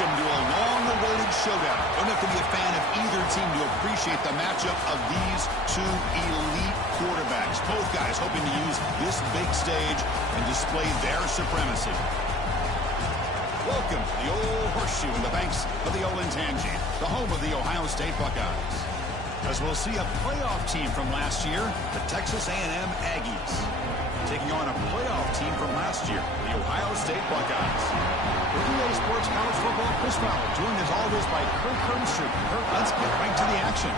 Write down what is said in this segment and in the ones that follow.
Welcome to a long-awaited showdown. Don't have to be a fan of either team to appreciate the matchup of these two elite quarterbacks. Both guys hoping to use this big stage and display their supremacy. Welcome to the old horseshoe in the banks of the Olentangy, the home of the Ohio State Buckeyes. As we'll see a playoff team from last year, the Texas A&M Aggies, taking on a playoff team from last year, the Ohio State Buckeyes. For EA Sports College Football, Chris Fowler, joined as always by Kirk Hermstrup. Kirk, let's get right to the action.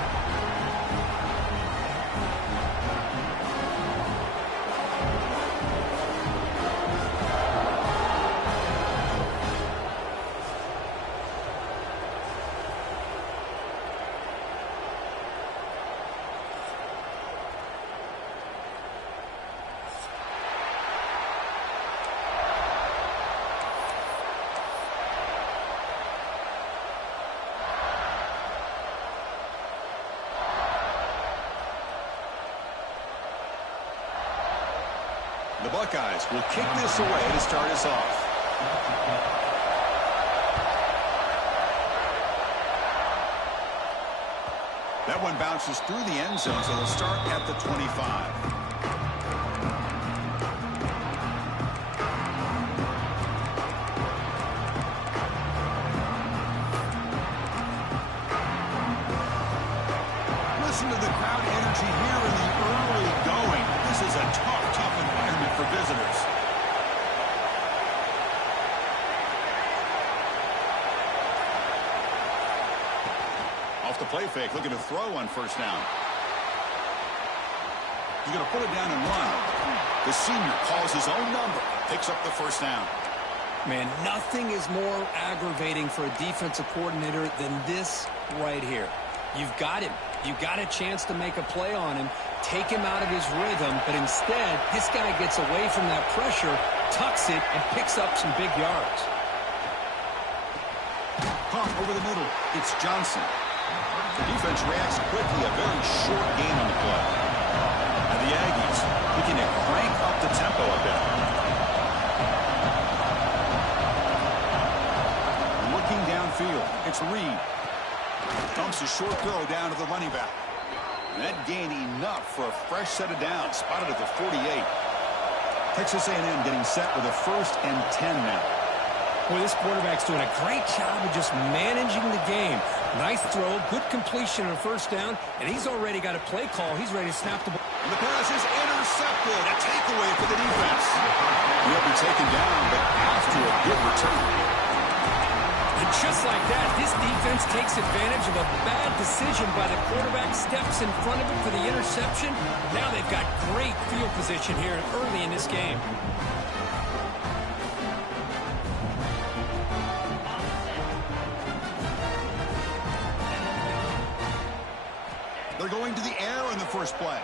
The Buckeyes will kick this away to start us off. That one bounces through the end zone, so they'll start at the 25. Listen to the crowd energy here in the early going. This is a tough environment for visitors. Off the play fake, looking to throw on first down. He's going to put it down and run. The senior calls his own number, picks up the first down. Man, nothing is more aggravating for a defensive coordinator than this right here. You've got him. You got a chance to make a play on him, take him out of his rhythm, but instead, this guy gets away from that pressure, tucks it, and picks up some big yards. Pump over the middle. It's Johnson. The defense reacts quickly. A very short game on the play. And the Aggies looking to crank up the tempo a bit. Looking downfield. It's Reed. Dumps a short throw down to the running back. And that gained enough for a fresh set of downs. Spotted at the 48. Texas A&M getting set with a 1st and 10 now. Boy, this quarterback's doing a great job of just managing the game. Nice throw, good completion on first down, and he's already got a play call. He's ready to snap the ball. And the pass is intercepted. A takeaway for the defense. He'll be taken down, but after a good return. And just like that, this defense takes advantage of a bad decision by the quarterback, steps in front of him for the interception. Now they've got great field position here early in this game. They're going to the air in the first play.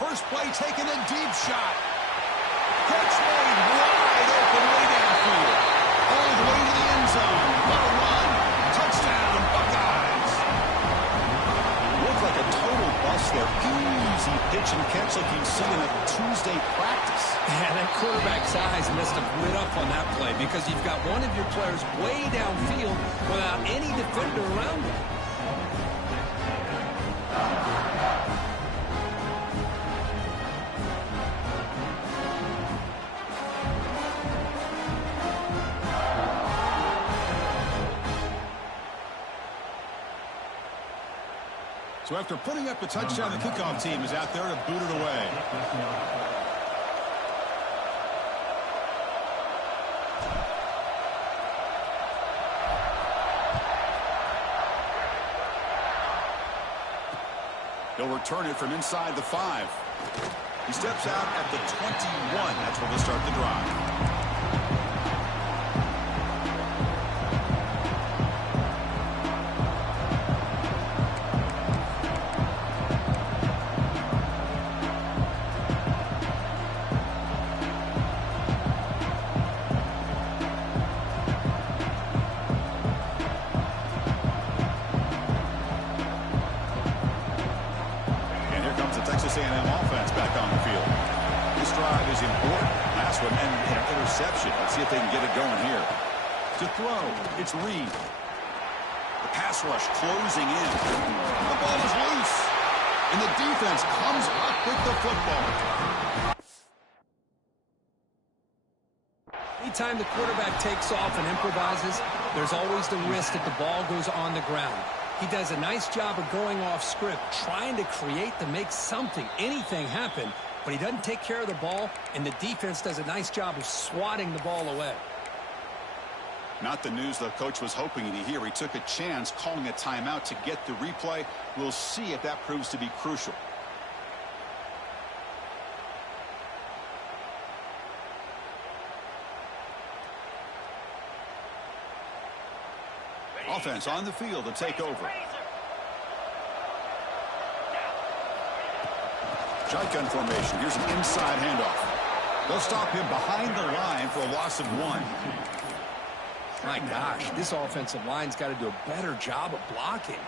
First play taken, a deep shot. Catch made wide open way downfield. All the way to the end zone. What a run. Touchdown, Buckeyes. Looked like a total bust there. Easy pitch and catch like you've seen in a Tuesday practice. Yeah, that quarterback's eyes must have lit up on that play because you've got one of your players way downfield without any defender around him. So after putting up a touchdown, the kickoff team is out there to boot it away. He'll return it from inside the 5. He steps out at the 21. That's where they'll start the drive. Texas A&M offense back on the field. This drive is important. Last one ended in an interception. Let's see if they can get it going here. To throw, it's Reed. The pass rush closing in. The ball is loose. And the defense comes up with the football. Anytime the quarterback takes off and improvises, there's always the risk that the ball goes on the ground. He does a nice job of going off script, trying to create to make something, anything happen, but he doesn't take care of the ball, and the defense does a nice job of swatting the ball away. Not the news the coach was hoping to hear. He took a chance calling a timeout to get the replay. We'll see if that proves to be crucial. Offense on the field to take over. Shotgun formation. Here's an inside handoff. They'll stop him behind the line for a loss of 1. My gosh, this offensive line's got to do a better job of blocking.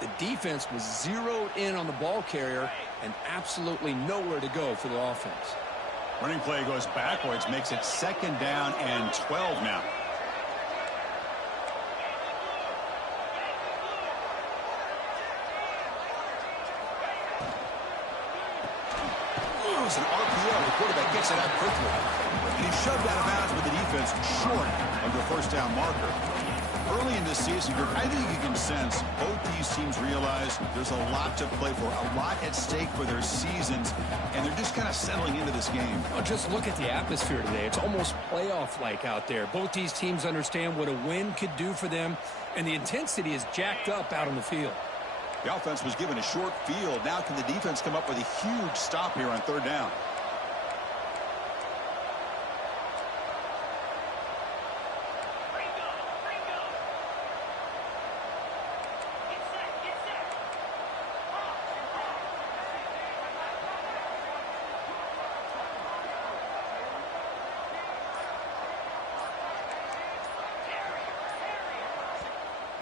The defense was zeroed in on the ball carrier and absolutely nowhere to go for the offense. Running play goes backwards, makes it 2nd down and 12 now. It's an RPO. The quarterback gets it out quickly. And he's shoved out of bounds with the defense short of the first down marker. Early in this season, I think you can sense both these teams realize there's a lot to play for, a lot at stake for their seasons, and they're just kind of settling into this game. Well, just look at the atmosphere today. It's almost playoff-like out there. Both these teams understand what a win could do for them, and the intensity is jacked up out on the field. The offense was given a short field. Now can the defense come up with a huge stop here on 3rd down?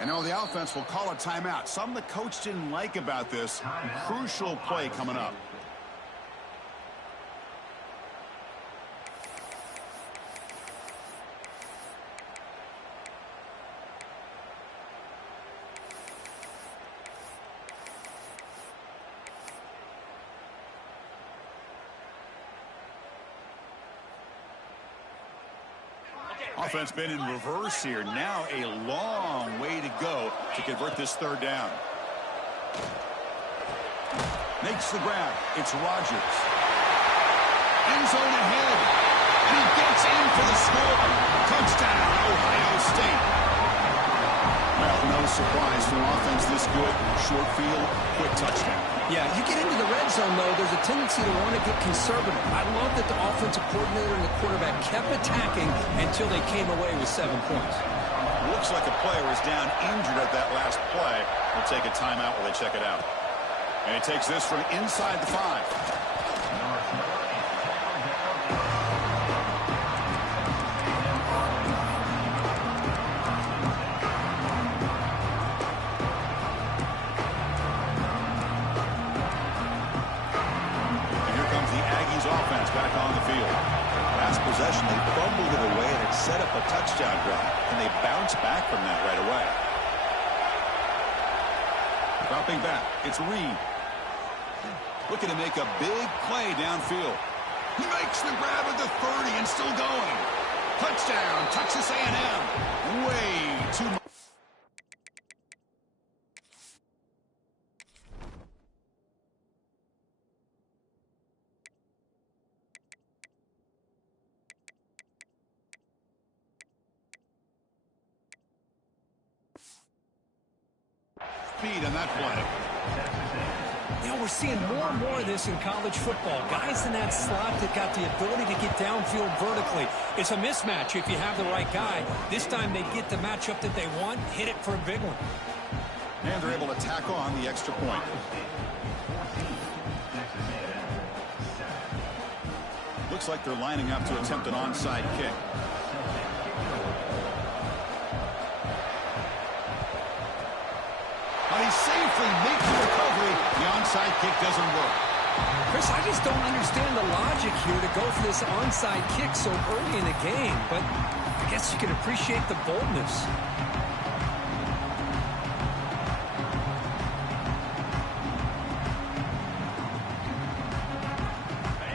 And now the offense will call a timeout. Something the coach didn't like about this. Crucial play coming up. Offense been in reverse here. Now a long way to go to convert this 3rd down. Makes the grab. It's Rodgers. End zone ahead. And he gets in for the score. Touchdown, Ohio State. Well, no surprise for offense this good. Short field, quick touchdown. Yeah, you get into the red zone, though, there's a tendency to want to get conservative. I love that the offensive coordinator and the quarterback kept attacking until they came away with 7 points. Looks like a player is down injured at that last play. We'll take a timeout while they check it out. And he takes this from inside the 5. Offense back on the field. Last possession, they fumbled it away, and it set up a touchdown drive. And they bounce back from that right away. Dropping back, it's Reed. Looking to make a big play downfield. He makes the grab at the 30 and still going. Touchdown, Texas A&M. Way too much. Speed on that play. You know, we're seeing more and more of this in college football. Guys in that slot that got the ability to get downfield vertically. It's a mismatch if you have the right guy. This time they get the matchup that they want, hit it for a big one. And they're able to tack on the extra point. Looks like they're lining up to attempt an onside kick. But he safely makes the recovery. The onside kick doesn't work. Chris, I just don't understand the logic here to go for this onside kick so early in the game, but I guess you can appreciate the boldness.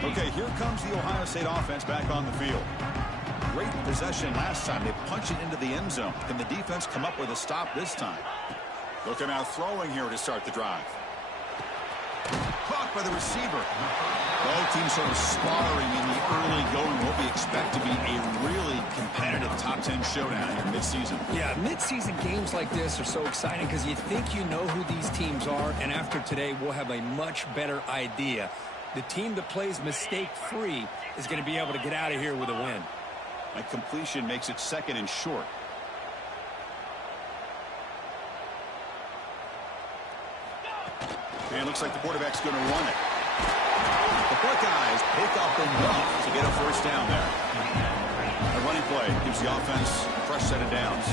Okay, here comes the Ohio State offense back on the field. Great possession last time. They punch it into the end zone. Can the defense come up with a stop this time? Looking out throwing here to start the drive. Caught by the receiver. Both teams sort of sparring in the early going. What we expect to be a really competitive top 10 showdown here mid-season. Yeah, mid-season games like this are so exciting because you think you know who these teams are, and after today we'll have a much better idea. The team that plays mistake-free is going to be able to get out of here with a win. A completion makes it second and short. And it looks like the quarterback's going to run it. The Buckeyes pick up enough to get a first down there. A running play gives the offense a fresh set of downs.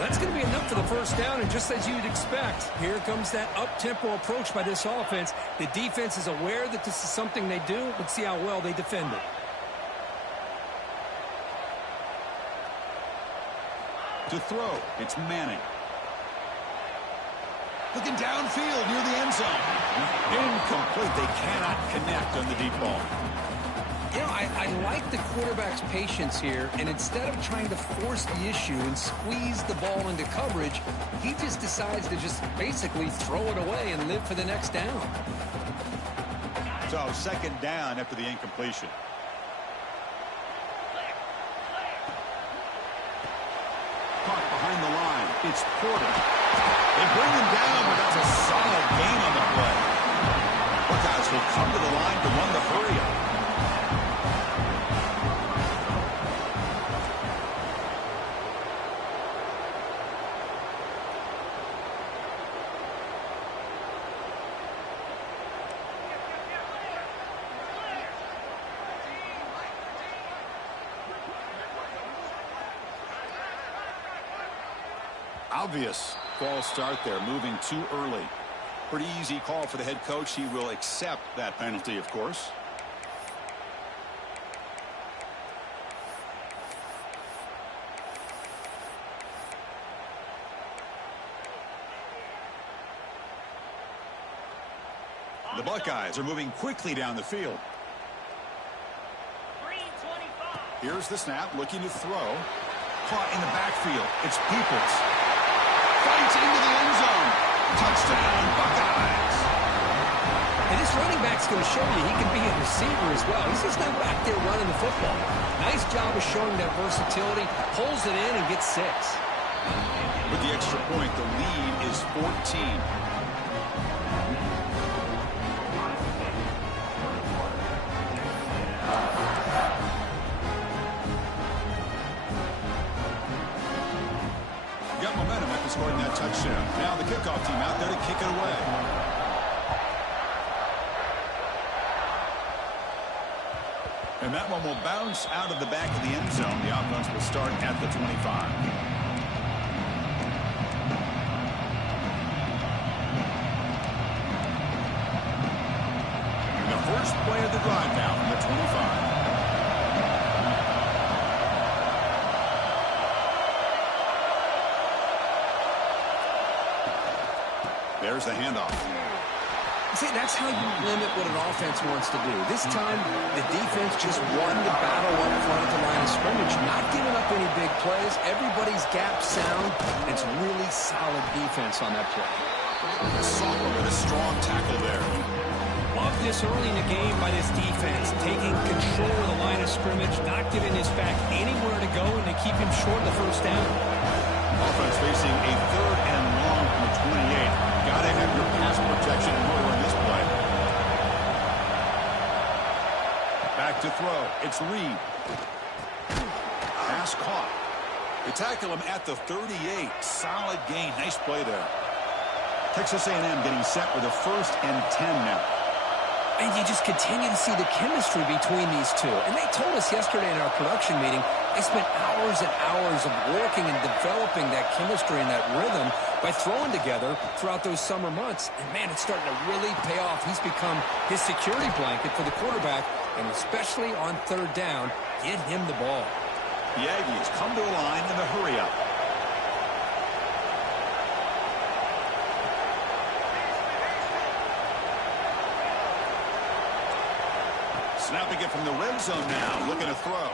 That's going to be enough for the first down, and just as you'd expect, here comes that up-tempo approach by this offense. The defense is aware that this is something they do. Let's see how well they defend it. To throw, it's Manning. Looking downfield near the end zone. Incomplete. They cannot connect on the deep ball. You know, I like the quarterback's patience here, and instead of trying to force the issue and squeeze the ball into coverage, he just decides to just basically throw it away and live for the next down. So second down after the incompletion. Caught behind the line. It's Porter. They bring him down, but that's a solid gain on the play. Buckeyes will come to the line to run the hurry-up. Obvious false start there, moving too early. Pretty easy call for the head coach. He will accept that penalty, of course. The Buckeyes are moving quickly down the field. Here's the snap, looking to throw. Caught in the backfield. It's Peoples. Fights into the end zone. Touchdown, Buckeyes. And this running back's going to show you he can be a receiver as well. He's just not back there running the football. Nice job of showing that versatility. Pulls it in and gets 6. With the extra point, the lead is 14. Got momentum after scoring that touchdown. Now the kickoff team out there to kick it away. And that one will bounce out of the back of the end zone. The offense will start at the 25. And the first play of the drive now from the 25. There's the handoff. See, that's how you limit what an offense wants to do. This time, the defense just won the battle up front at the line of scrimmage, not giving up any big plays. Everybody's gap sound. It's really solid defense on that play. Software with a strong tackle there. Love this early in the game by this defense, taking control of the line of scrimmage, not giving his back anywhere to go, and to keep him short of the first down. Offense facing a third and long from the 28. Got to have your pass protection in order in this play. Back to throw. It's Reed. Pass caught. They tackle him at the 38. Solid gain. Nice play there. Texas A&M getting set with a 1st and 10 now. And you just continue to see the chemistry between these two. And they told us yesterday in our production meeting, they spent hours and hours of working and developing that chemistry and that rhythm. by throwing together throughout those summer months. And, man, it's starting to really pay off. He's become his security blanket for the quarterback, and especially on third down, get him the ball. The Aggies come to a line in a hurry-up. Snapping it from the red zone now, looking to throw.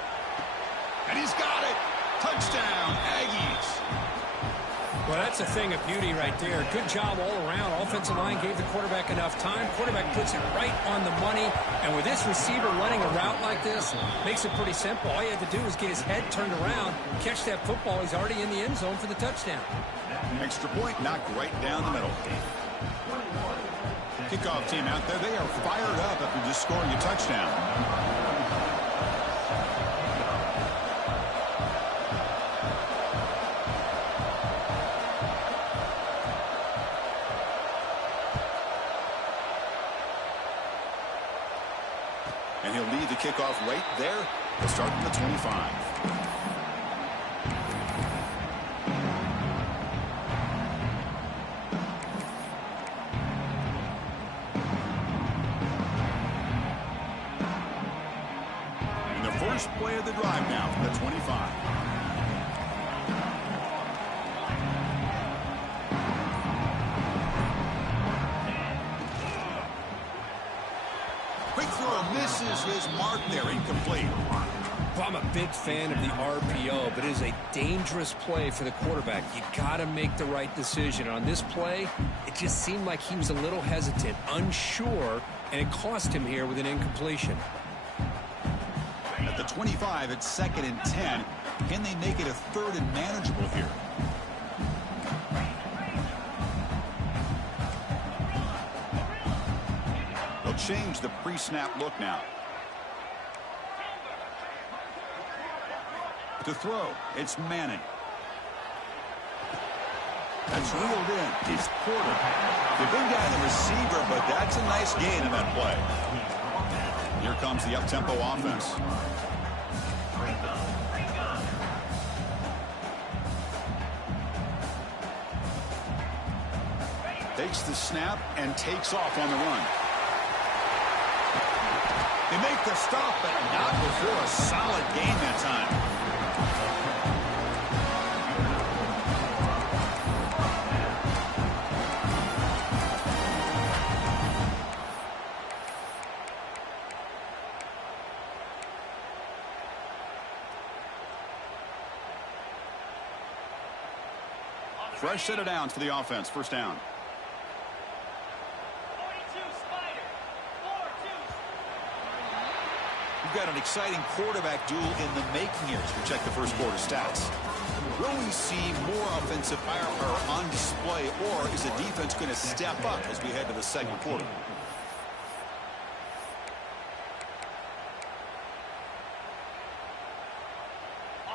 And he's got it. Touchdown, Aggies. Well, that's a thing of beauty right there. Good job all around. Offensive line gave the quarterback enough time. Quarterback puts it right on the money. And with this receiver running a route like this, makes it pretty simple. All you have to do is get his head turned around, catch that football. He's already in the end zone for the touchdown. Extra point knocked right down the middle. Kickoff team out there, they are fired up after just scoring a touchdown. And he'll lead the kickoff right there. He'll start from the 25. First play of the drive now from the 25. Quick throw misses his mark there, incomplete. Well, I'm a big fan of the RPO, but it is a dangerous play for the quarterback. You got to make the right decision. On this play, it just seemed like he was a little hesitant, unsure, and it cost him here with an incompletion. At the 25, it's 2nd and 10. Can they make it a 3rd and manageable here? They'll change the pre-snap look now. To throw, it's Manning. That's reeled in. He's Porter. The big guy, the receiver, but that's a nice gain in that play. Here comes the up-tempo offense. Takes the snap and takes off on the run. They make the stop, but not before a solid gain that time. Fresh set of downs for the offense. First down. We've got an exciting quarterback duel in the making here as we check the first quarter stats. Will we see more offensive firepower on display, or is the defense going to step up as we head to the second quarter?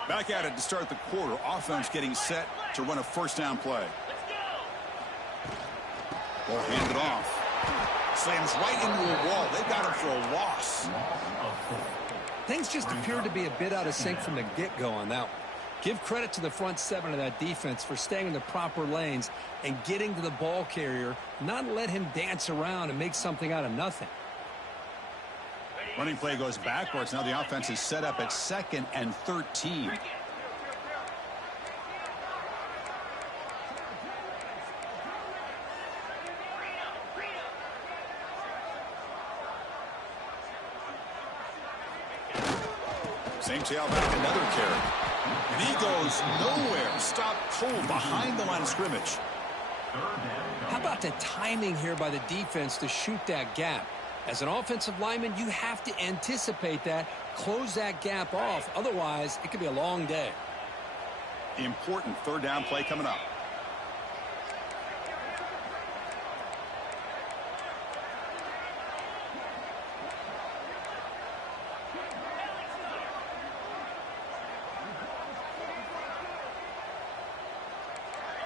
Back at it to start the quarter. Offense getting set to run a first down play. Ball handed off. Slams right into a wall. They've got him for a loss. Things just appeared to be a bit out of sync from the get-go on that one. Give credit to the front seven of that defense for staying in the proper lanes and getting to the ball carrier, not let him dance around and make something out of nothing. Running play goes backwards. Now the offense is set up at 2nd and 13. Same tailback, another carry. And he goes nowhere. Stop cold behind the line of scrimmage. How about the timing here by the defense to shoot that gap? As an offensive lineman, you have to anticipate that, close that gap off. Otherwise, it could be a long day. Important third down play coming up.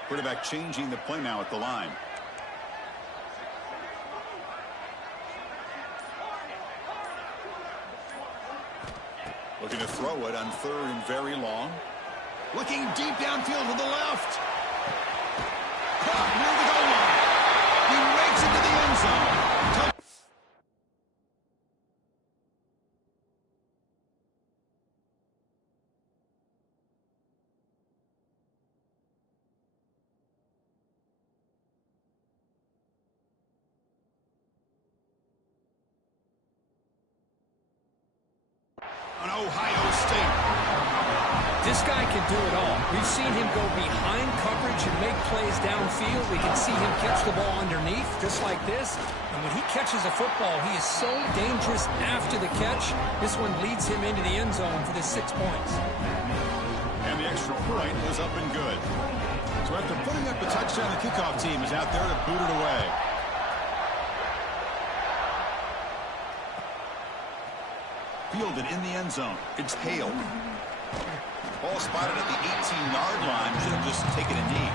Quarterback changing the play now at the line. Looking to throw it on 3rd and very long. Looking deep downfield to the left. caught near the goal line. He makes it to the end zone. On Ohio State. This guy can do it all. We've seen him go behind coverage and make plays downfield. We can see him catch the ball underneath, just like this. And when he catches a football, he is so dangerous after the catch. This one leads him into the end zone for the 6 points. And the extra point was up and good. So after putting up a touchdown, the kickoff team is out there to boot it away. Fielded in the end zone. It's Hale. Ball spotted at the 18-yard line. Should have just taken a knee.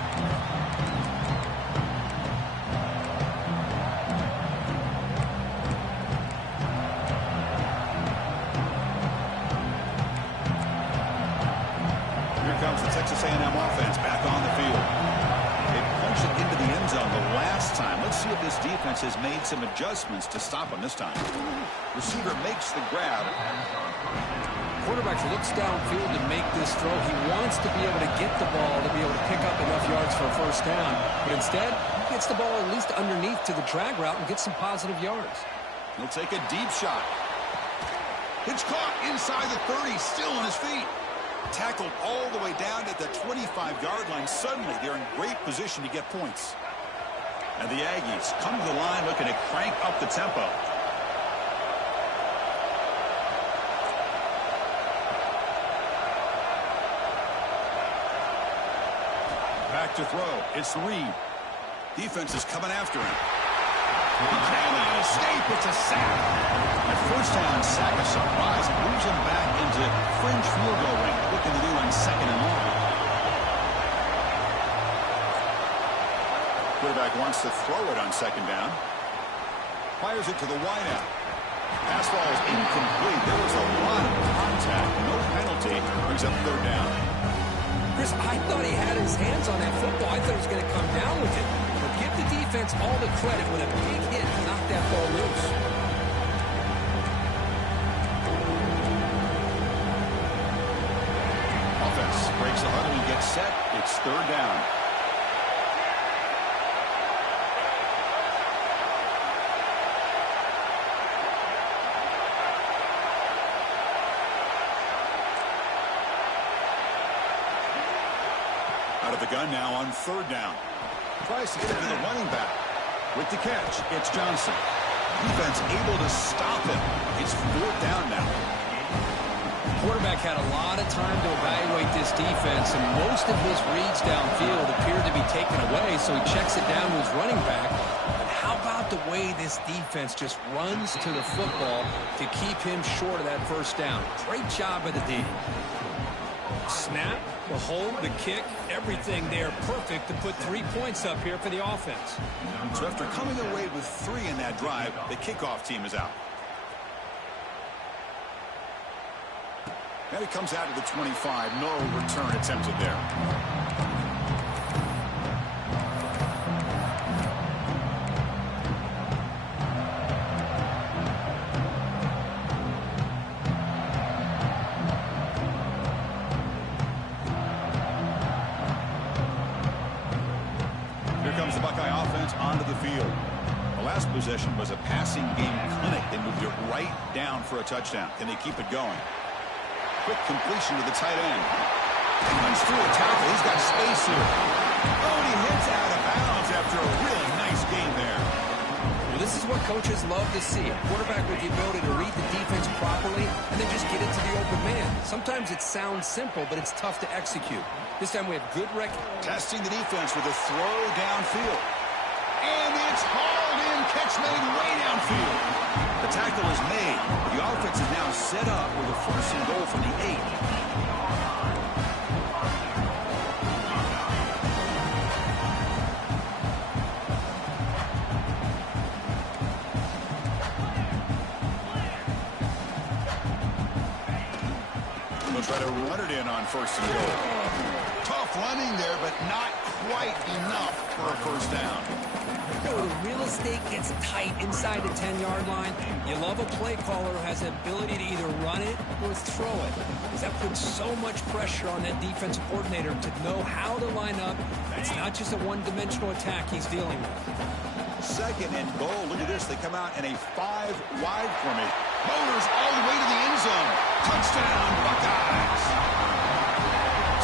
Here comes the Texas A&M offense back on the field. They punched it into the end zone the last time. Let's see if this defense has made some adjustments to stop them this time. Receiver makes the grab. Quarterback looks downfield and make this throw. He wants to be able to get the ball to be able to pick up enough yards for a first down. But instead, he gets the ball at least underneath to the drag route and gets some positive yards. He'll take a deep shot. It's caught inside the 30, still on his feet. Tackled all the way down at the 25-yard line. Suddenly, they're in great position to get points. And the Aggies come to the line looking to crank up the tempo. Back to throw. It's Reed. Defense is coming after him. He cannot escape. It's a sack. At first down, sack a surprise. Moves him back into fringe field goal range. Looking to do on 2nd and long. Quarterback wants to throw it on 2nd down. Fires it to the wideout. Pass ball is incomplete. There was a lot of contact. No penalty. Brings up 3rd down. Chris, I thought he had his hands on that football. I thought he was going to come down with it. But give the defense all the credit with a big hit to knock that ball loose. Offense breaks the huddle and gets set. It's 3rd down. Out of the gun now on 3rd down. Tries to get it to the running back. With the catch, it's Johnson. Defense able to stop him. It's 4th down now. Quarterback had a lot of time to evaluate this defense, and most of his reads downfield appeared to be taken away, so he checks it down to his running back. But how about the way this defense just runs to the football to keep him short of that 1st down? Great job by the D. Snap, the hold, the kick, everything there perfect to put 3 points up here for the offense. So after coming away with 3 in that drive, the kickoff team is out. Now he comes out to the 25. No return attempted there. Comes the Buckeye offense onto the field. The last possession was a passing game clinic. They moved it right down for a touchdown. Can they keep it going? Quick completion to the tight end. Runs through a tackle. He's got space here. Oh, and he hits out of bounds after a really nice game there. Well, this is what coaches love to see. A quarterback with the ability to read the defense properly and then just get it to the open man. Sometimes it sounds simple, but it's tough to execute. This time we have good record. Testing the defense with a throw downfield. And it's hauled in. Catch made way downfield. The tackle is made. The offense is now set up with a 1st and goal from the 8. They'll try to run it in on 1st and goal. Tough running there, but not quite enough for a first down. You know, the real estate gets tight inside the 10-yard line. You love a play caller who has the ability to either run it or throw it, because that puts so much pressure on that defensive coordinator to know how to line up. It's not just a one-dimensional attack he's dealing with. Second and goal. Look at this. They come out in a 5-wide formation. Motors all the way to the end zone. Touchdown, Buckeyes.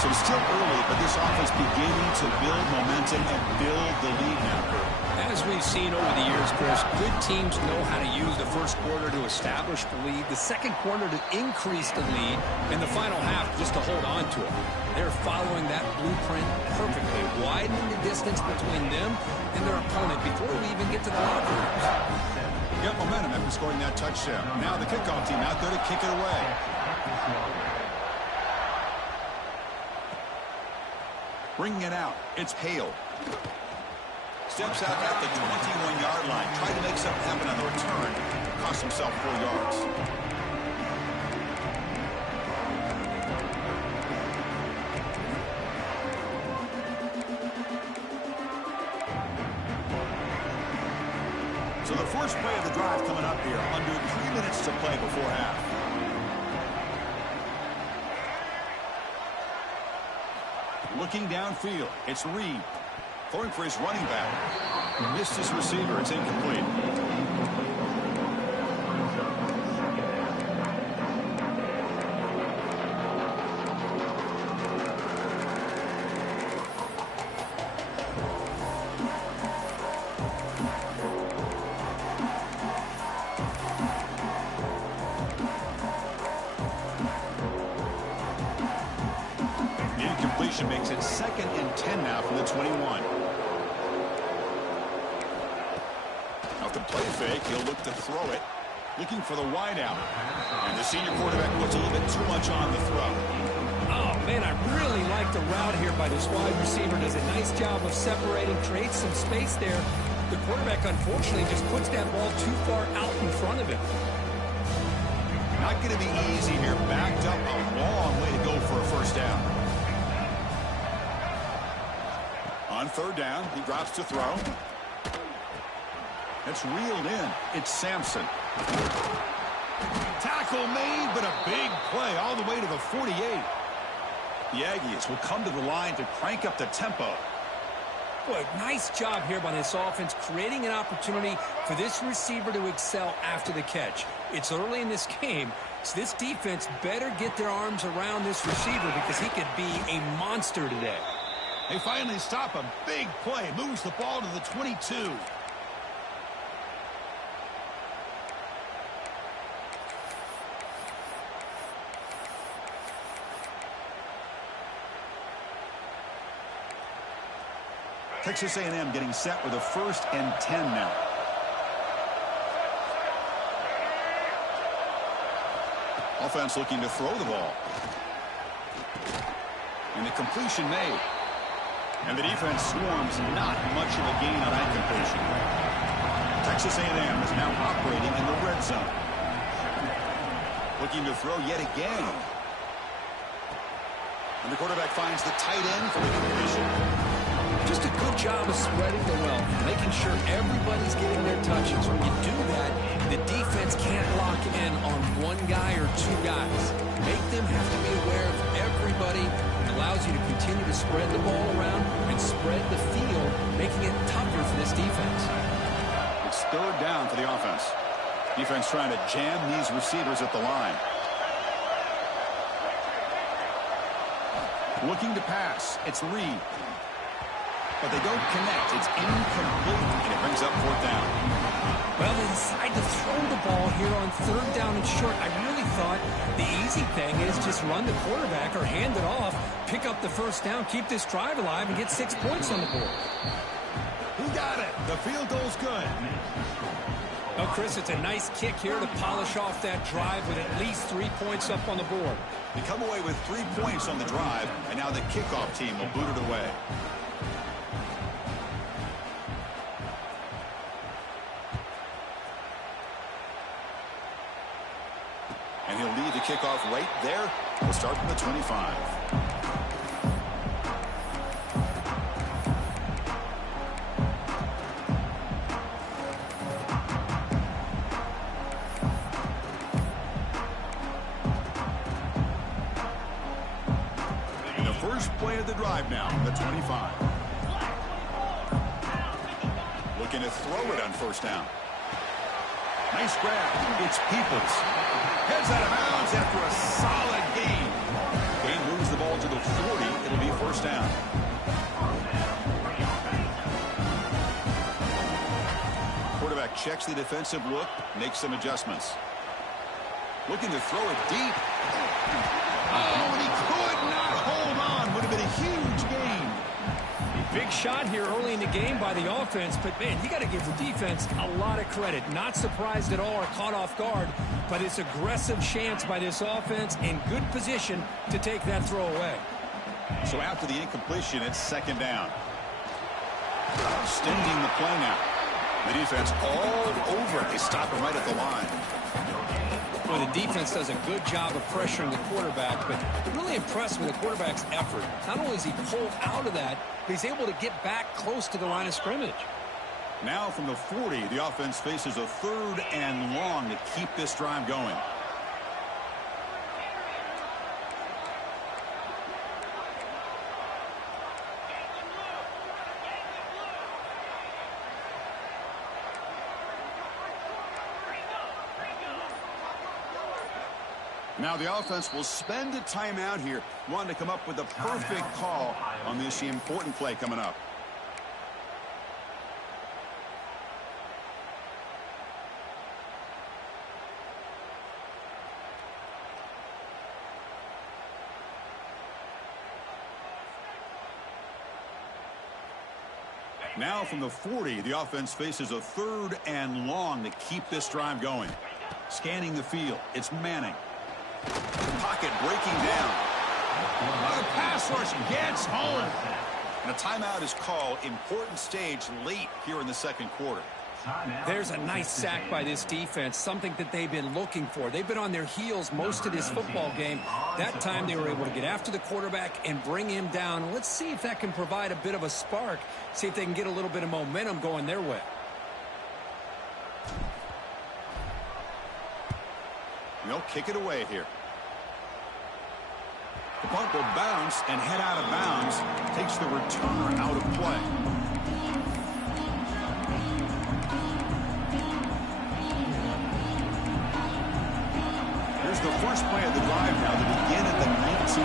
So it's still early, but this offense beginning to build momentum and build the lead now. As we've seen over the years, Chris, good teams know how to use the first quarter to establish the lead, the second quarter to increase the lead, and the final half just to hold on to it. They're following that blueprint perfectly, widening the distance between them and their opponent before we even get to the locker rooms. Got momentum after scoring that touchdown. Now the kickoff team out there to kick it away. Bringing it out, it's Hale. Steps out at the 21-yard line. Tried to make something happen on the return. Cost himself 4 yards. So the first play of the drive coming up here. Under 3 minutes to play before half. Looking downfield, it's Reed. Throwing for his running back. Missed his receiver. It's incomplete. Incompletion makes it 2nd and 10 now from the 21. Off the play fake, he'll look to throw it. Looking for the wide out. And the senior quarterback puts a little bit too much on the throw. Oh, man, I really like the route here by this wide receiver. Does a nice job of separating, creates some space there. The quarterback, unfortunately, just puts that ball too far out in front of him. Not going to be easy here. Backed up a long way to go for a first down. On third down, he drops to throw. It's reeled in. It's Sampson. Tackle made, but a big play all the way to the 48. The Aggies will come to the line to crank up the tempo. Boy, nice job here by this offense, creating an opportunity for this receiver to excel after the catch. It's early in this game, so this defense better get their arms around this receiver because he could be a monster today. They finally stop a big play. Moves the ball to the 22. Texas A&M getting set with a 1st and 10 now. Offense looking to throw the ball. And the completion made. And the defense swarms, not much of a gain on that completion. Texas A&M is now operating in the red zone. Looking to throw yet again. And the quarterback finds the tight end for the completion. Just a good job of spreading the wealth, making sure everybody's getting their touches. When you do that, the defense can't lock in on one guy or two guys. Make them have to be aware of everybody. It allows you to continue to spread the ball around and spread the field, making it tougher for this defense. It's third down for the offense. Defense trying to jam these receivers at the line. Looking to pass. It's Reed. But they don't connect. It's incomplete, and it brings up 4th down. Well, they decide to throw the ball here on 3rd down and short. I really thought the easy thing is just run the quarterback or hand it off, pick up the 1st down, keep this drive alive, and get 6 points on the board. He got it. The field goal's good. Well, Chris, it's a nice kick here to polish off that drive with at least 3 points up on the board. They come away with 3 points on the drive, and now the kickoff team will boot it away. And he'll leave the kickoff right there. We'll start from the 25. now from the 25. Looking to throw it on first down. Nice grab. It's Peoples. Heads out of bounds after a solid gain. Gain moves the ball to the 40. It'll be first down. Quarterback checks the defensive look, makes some adjustments. Looking to throw it deep. Oh, and he could not hold on. Would have been a huge gain. Big shot here early in the game by the offense, but, man, you got to give the defense a lot of credit. Not surprised at all or caught off guard, but it's aggressive chance by this offense in good position to take that throw away. So after the incompletion, it's second down. Extending the play now. The defense all over. They stop him right at the line. Well, the defense does a good job of pressuring the quarterback, but really impressed with the quarterback's effort. Not only is he pulled out of that, but he's able to get back close to the line of scrimmage. Now from the 40, the offense faces a 3rd and long to keep this drive going. Now the offense will spend a timeout here, wanting to come up with the perfect call on this important play coming up. Now from the 40, the offense faces a 3rd and long to keep this drive going. Scanning the field, it's Manning. The pocket breaking down. Oh, the pass rush gets home. And a timeout is called. Important stage late here in the second quarter. There's a nice sack by this defense, something that they've been looking for. They've been on their heels most of this football game. That time they were able to get after the quarterback and bring him down. Let's see if that can provide a bit of a spark, see if they can get a little bit of momentum going their way. They'll kick it away here. The punt will bounce and head out of bounds. Takes the returner out of play. Here's the first play of the drive now to begin at the 19.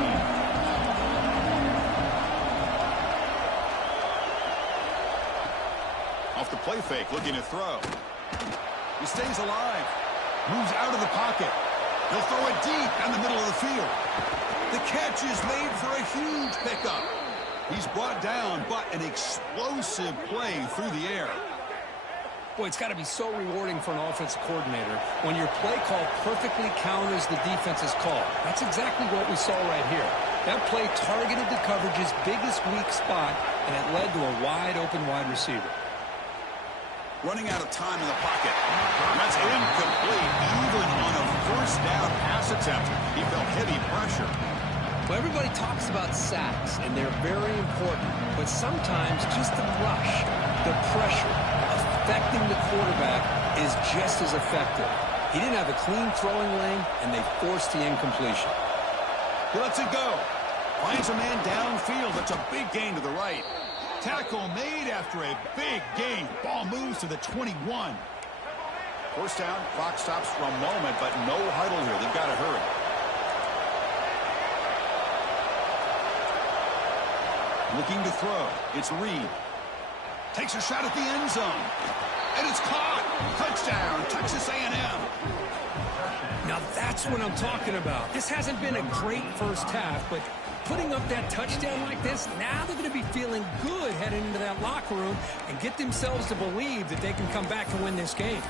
Off the play fake, looking to throw. He stays alive. Moves out of the pocket. He'll throw it deep down the middle of the field. The catch is made for a huge pickup. He's brought down, but an explosive play through the air. Boy, it's got to be so rewarding for an offensive coordinator when your play call perfectly counters the defense's call. That's exactly what we saw right here. That play targeted the coverage's biggest weak spot, and it led to a wide-open wide receiver. Running out of time in the pocket. That's incomplete, even on a first down pass attempt. He felt heavy pressure. Well, everybody talks about sacks, and they're very important. But sometimes just the rush, the pressure, affecting the quarterback is just as effective. He didn't have a clean throwing lane, and they forced the incompletion. He lets it go. Finds a man downfield. That's a big gain to the right. Tackle made after a big gain. Ball moves to the 21. First down, clock stops for a moment, but no huddle here. They've got to hurry. Looking to throw. It's Reed. Takes a shot at the end zone. And it's caught. Touchdown, Texas A&M. Now that's what I'm talking about. This hasn't been a great first half, but putting up that touchdown like this, now they're going to be feeling good heading into that locker room and get themselves to believe that they can come back and win this game.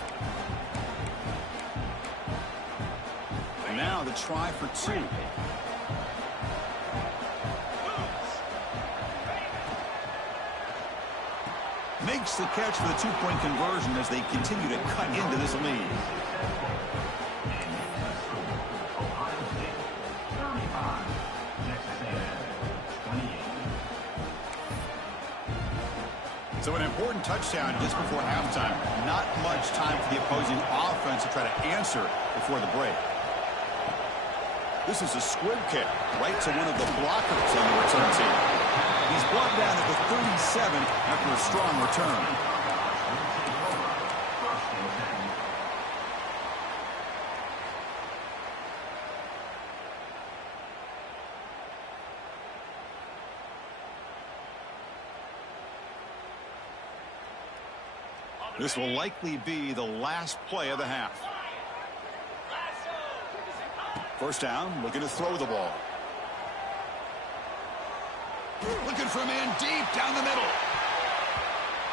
And now the try for 2. Makes the catch for the 2-point conversion as they continue to cut into this lead. So an important touchdown just before halftime. Not much time for the opposing offense to try to answer before the break. This is a squib kick right to one of the blockers on the return team. He's brought down at the 37 after a strong return. This will likely be the last play of the half. First down, looking to throw the ball. Looking for a man deep down the middle.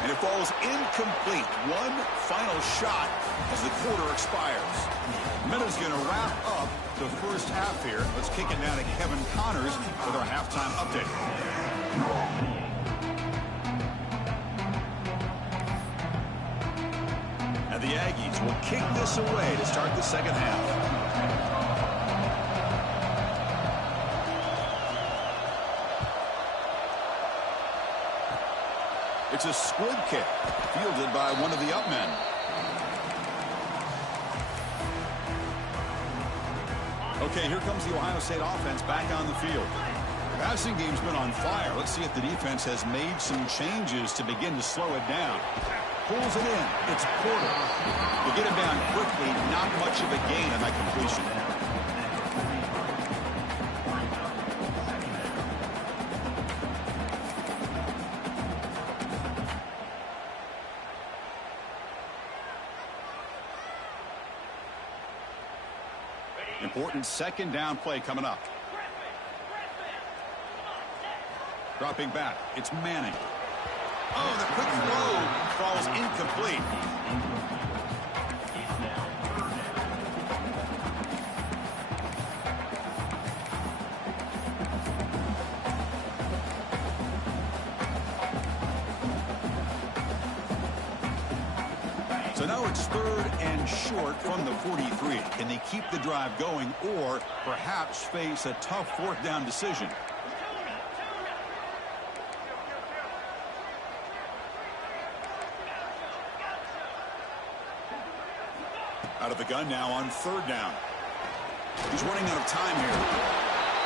And it falls incomplete. One final shot as the quarter expires. Minute's going to wrap up the first half here. Let's kick it now to Kevin Connors with our halftime update. And the Aggies will kick this away to start the second half. It's a squib kick, fielded by one of the up men. Okay, here comes the Ohio State offense back on the field. The passing game's been on fire. Let's see if the defense has made some changes to begin to slow it down. Pulls it in. It's Porter. They get him down quickly. Not much of a gain on that completion. Important second down play coming up. Dropping back. It's Manning. Oh, the quick throw falls incomplete. So now it's third and short from the 43. Can they keep the drive going or perhaps face a tough fourth down decision? Out of the gun now on third down. He's running out of time here.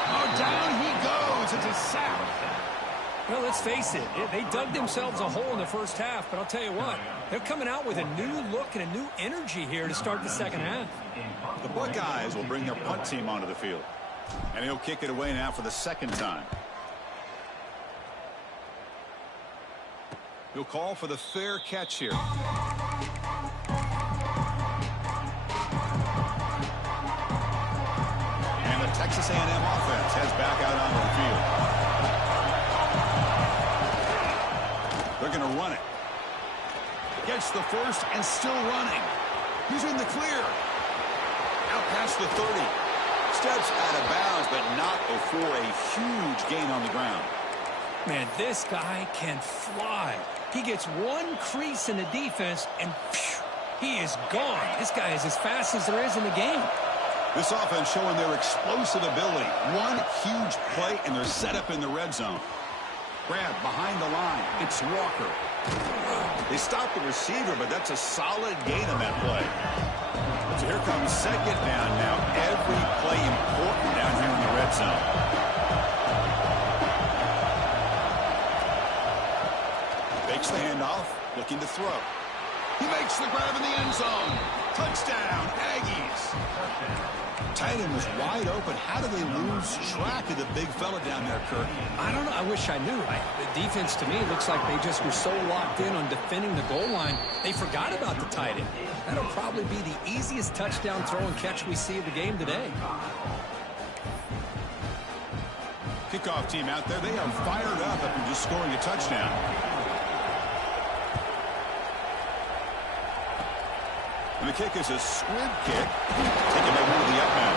Oh, down he goes. It's a sack. Well, let's face it. They dug themselves a hole in the first half, but I'll tell you what. They're coming out with a new look and a new energy here to start the second half. The Buckeyes will bring their punt team onto the field. And he'll kick it away now for the second time. He'll call for the fair catch here. And the Texas A&M offense heads back out onto the field. They're going to run it. Gets the first and still running. He's in the clear. Out past the 30. Steps out of bounds, but not before a huge gain on the ground. Man, this guy can fly. He gets one crease in the defense, and phew, he is gone. This guy is as fast as there is in the game. This offense showing their explosive ability. One huge play, and they're set up in the red zone. Grab behind the line. It's Walker. They stop the receiver, but that's a solid gain on that play. So here comes second down now. Every play important down here in the red zone. Fakes the handoff, looking to throw. He makes the grab in the end zone. Touchdown, Aggies. Tight end was wide open. How do they lose track of the big fella down there, Kurt? I don't know. I wish I knew. The defense, to me, looks like they just were so locked in on defending the goal line, they forgot about the tight end. That'll probably be the easiest touchdown throw and catch we see of the game today. Kickoff team out there. They are fired up after just scoring a touchdown. And the kick is a squib kick. Taken by one of the up men.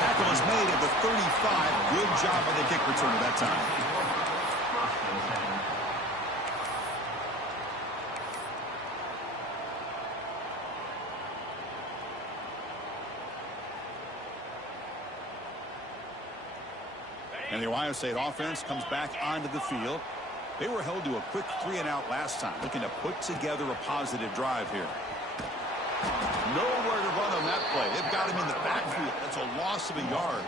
Tackle is made at the 35. Good job by the kick returner that time. And the Ohio State offense comes back onto the field. They were held to a quick 3-and-out last time, looking to put together a positive drive here. Nowhere to run on that play. They've got him in the backfield. That's a loss of a yard.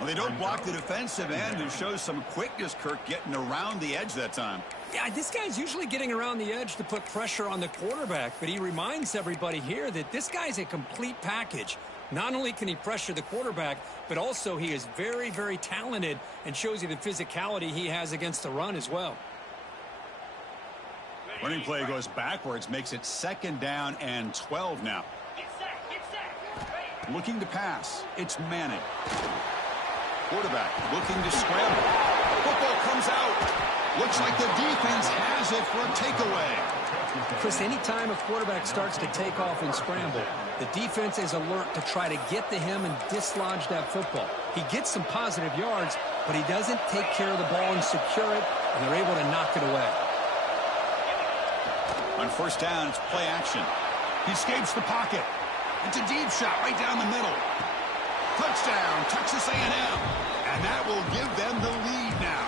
Well, they don't block the defensive end, who shows some quickness, Kirk, getting around the edge that time. Yeah, this guy's usually getting around the edge to put pressure on the quarterback, but he reminds everybody here that this guy's a complete package. Not only can he pressure the quarterback, but also he is very, very talented and shows you the physicality he has against the run as well. Running play goes backwards, makes it 2nd down and 12 now. Looking to pass. It's Manning. Quarterback looking to scramble. Football comes out. Looks like the defense has it for a takeaway. Chris, anytime a quarterback starts to take off and scramble, the defense is alert to try to get to him and dislodge that football. He gets some positive yards, but he doesn't take care of the ball and secure it, and they're able to knock it away. On 1st down, it's play action. He escapes the pocket. It's a deep shot right down the middle. Touchdown, Texas A&M. And that will give them the lead now.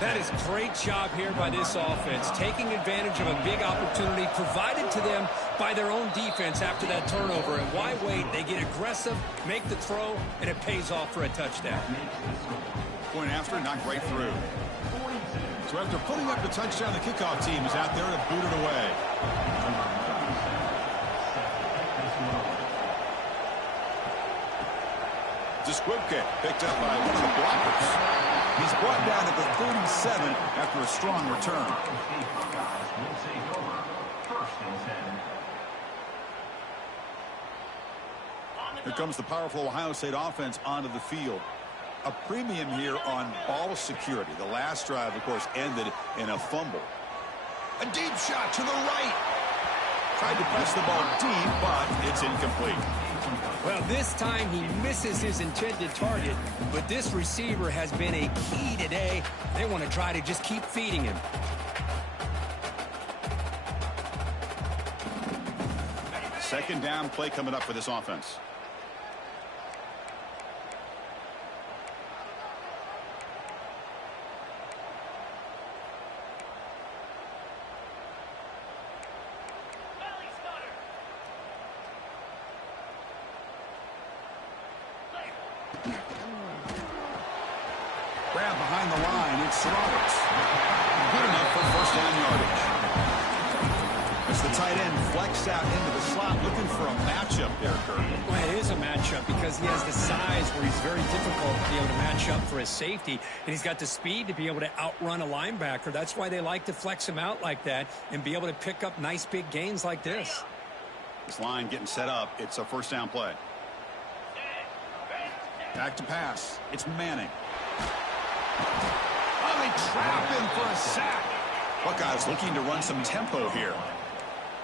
That is a great job here by this offense, taking advantage of a big opportunity provided to them by their own defense after that turnover. And why wait? They get aggressive, make the throw, and it pays off for a touchdown. Point after, knocked right through. So after putting up the touchdown, the kickoff team is out there to boot it away. Squibke picked up by one of the blockers. He's brought down at the 37 after a strong return. Here comes the powerful Ohio State offense onto the field. A premium here on ball security. The last drive, of course, ended in a fumble. A deep shot to the right. Tried to press the ball deep, but it's incomplete. Well, this time he misses his intended target, but this receiver has been a key today. They want to try to just keep feeding him. Second down play coming up for this offense. Grab behind the line. It's Roberts. Good enough for 1st down yardage. As the tight end flexed out into the slot, looking for a matchup there, Kirk. Well, it is a matchup because he has the size where he's very difficult to be able to match up for his safety, and he's got the speed to be able to outrun a linebacker. That's why they like to flex him out like that and be able to pick up nice big gains like this. This line getting set up. It's a 1st down play. Back to pass. It's Manning. Oh, they trap him for a sack. Buckeyes looking to run some tempo here.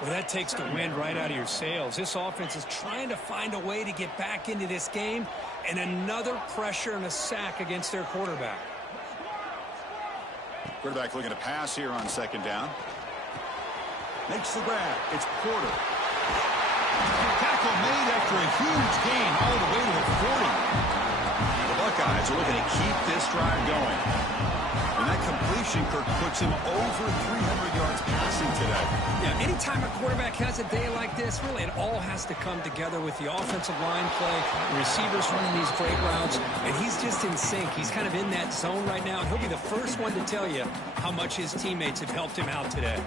Well, that takes the wind right out of your sails. This offense is trying to find a way to get back into this game, and another pressure and a sack against their quarterback. Quarterback looking to pass here on 2nd down. Makes the grab. It's Porter. Tackle made after a huge gain all the way to the 40. The Buckeyes are looking to keep this drive going. And that completion, Kirk, puts him over 300 yards passing today. Yeah, anytime a quarterback has a day like this, really it all has to come together with the offensive line play, the receivers running these great routes, and he's just in sync. He's kind of in that zone right now, and he'll be the first one to tell you how much his teammates have helped him out today.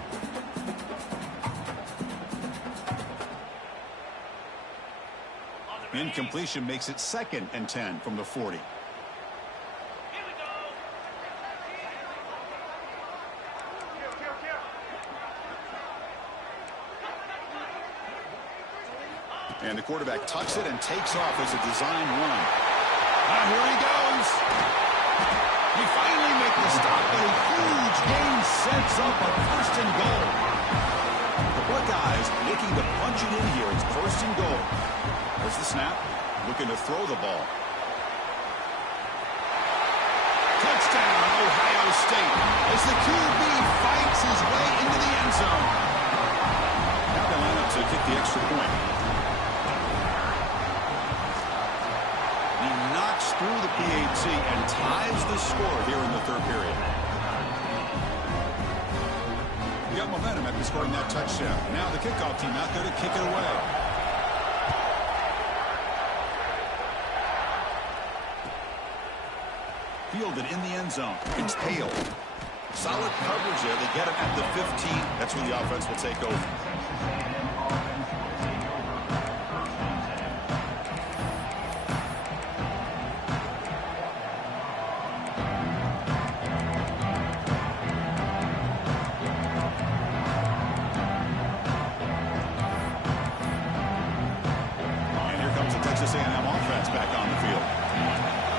Incompletion makes it 2nd and 10 from the 40. And the quarterback tucks it and takes off as a design run. Here he goes. He finally makes the stop, but a huge gain sets up a 1st and goal. The Buckeyes looking to punch it in here. It's 1st and goal. There's the snap. Looking to throw the ball. Touchdown, Ohio State, as the QB fights his way into the end zone. Now they line up to kick the extra point. He knocks through the PAT and ties the score here in the 3rd period. He got momentum after scoring that touchdown. Now the kickoff team out there to kick it away. fielded in the end zone. It's Hale. Solid coverage there. They get him at the 15. That's where the offense will take over. And here comes the Texas A&M offense back on the field.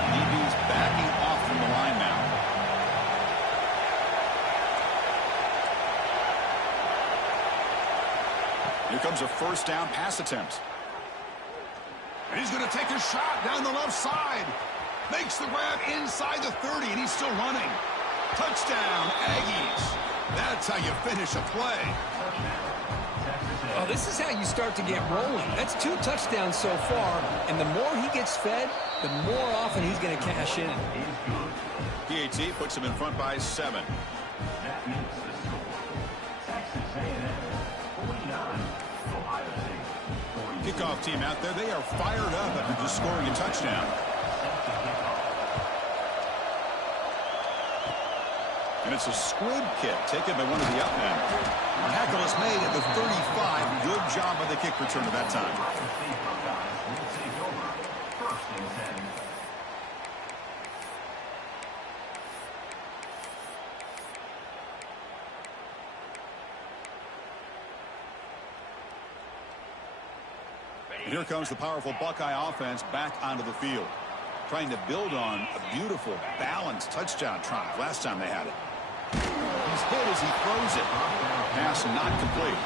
DB's backing off from the line now. Here comes a first down pass attempt. And he's going to take a shot down the left side. Makes the grab inside the 30, and he's still running. Touchdown, Aggies. That's how you finish a play. Oh, this is how you start to get rolling. That's 2 touchdowns so far, and the more he gets fed, the more often he's going to cash in. PAT puts him in front by 7. Kickoff team out there, they are fired up after just scoring a touchdown. And it's a squib kick taken by one of the up men. Tackle is made at the 35. Good job by the kick returner that time. And here comes the powerful Buckeye offense back onto the field, trying to build on a beautiful, balanced touchdown drive last time they had it. He's hit as he throws it. Pass not complete.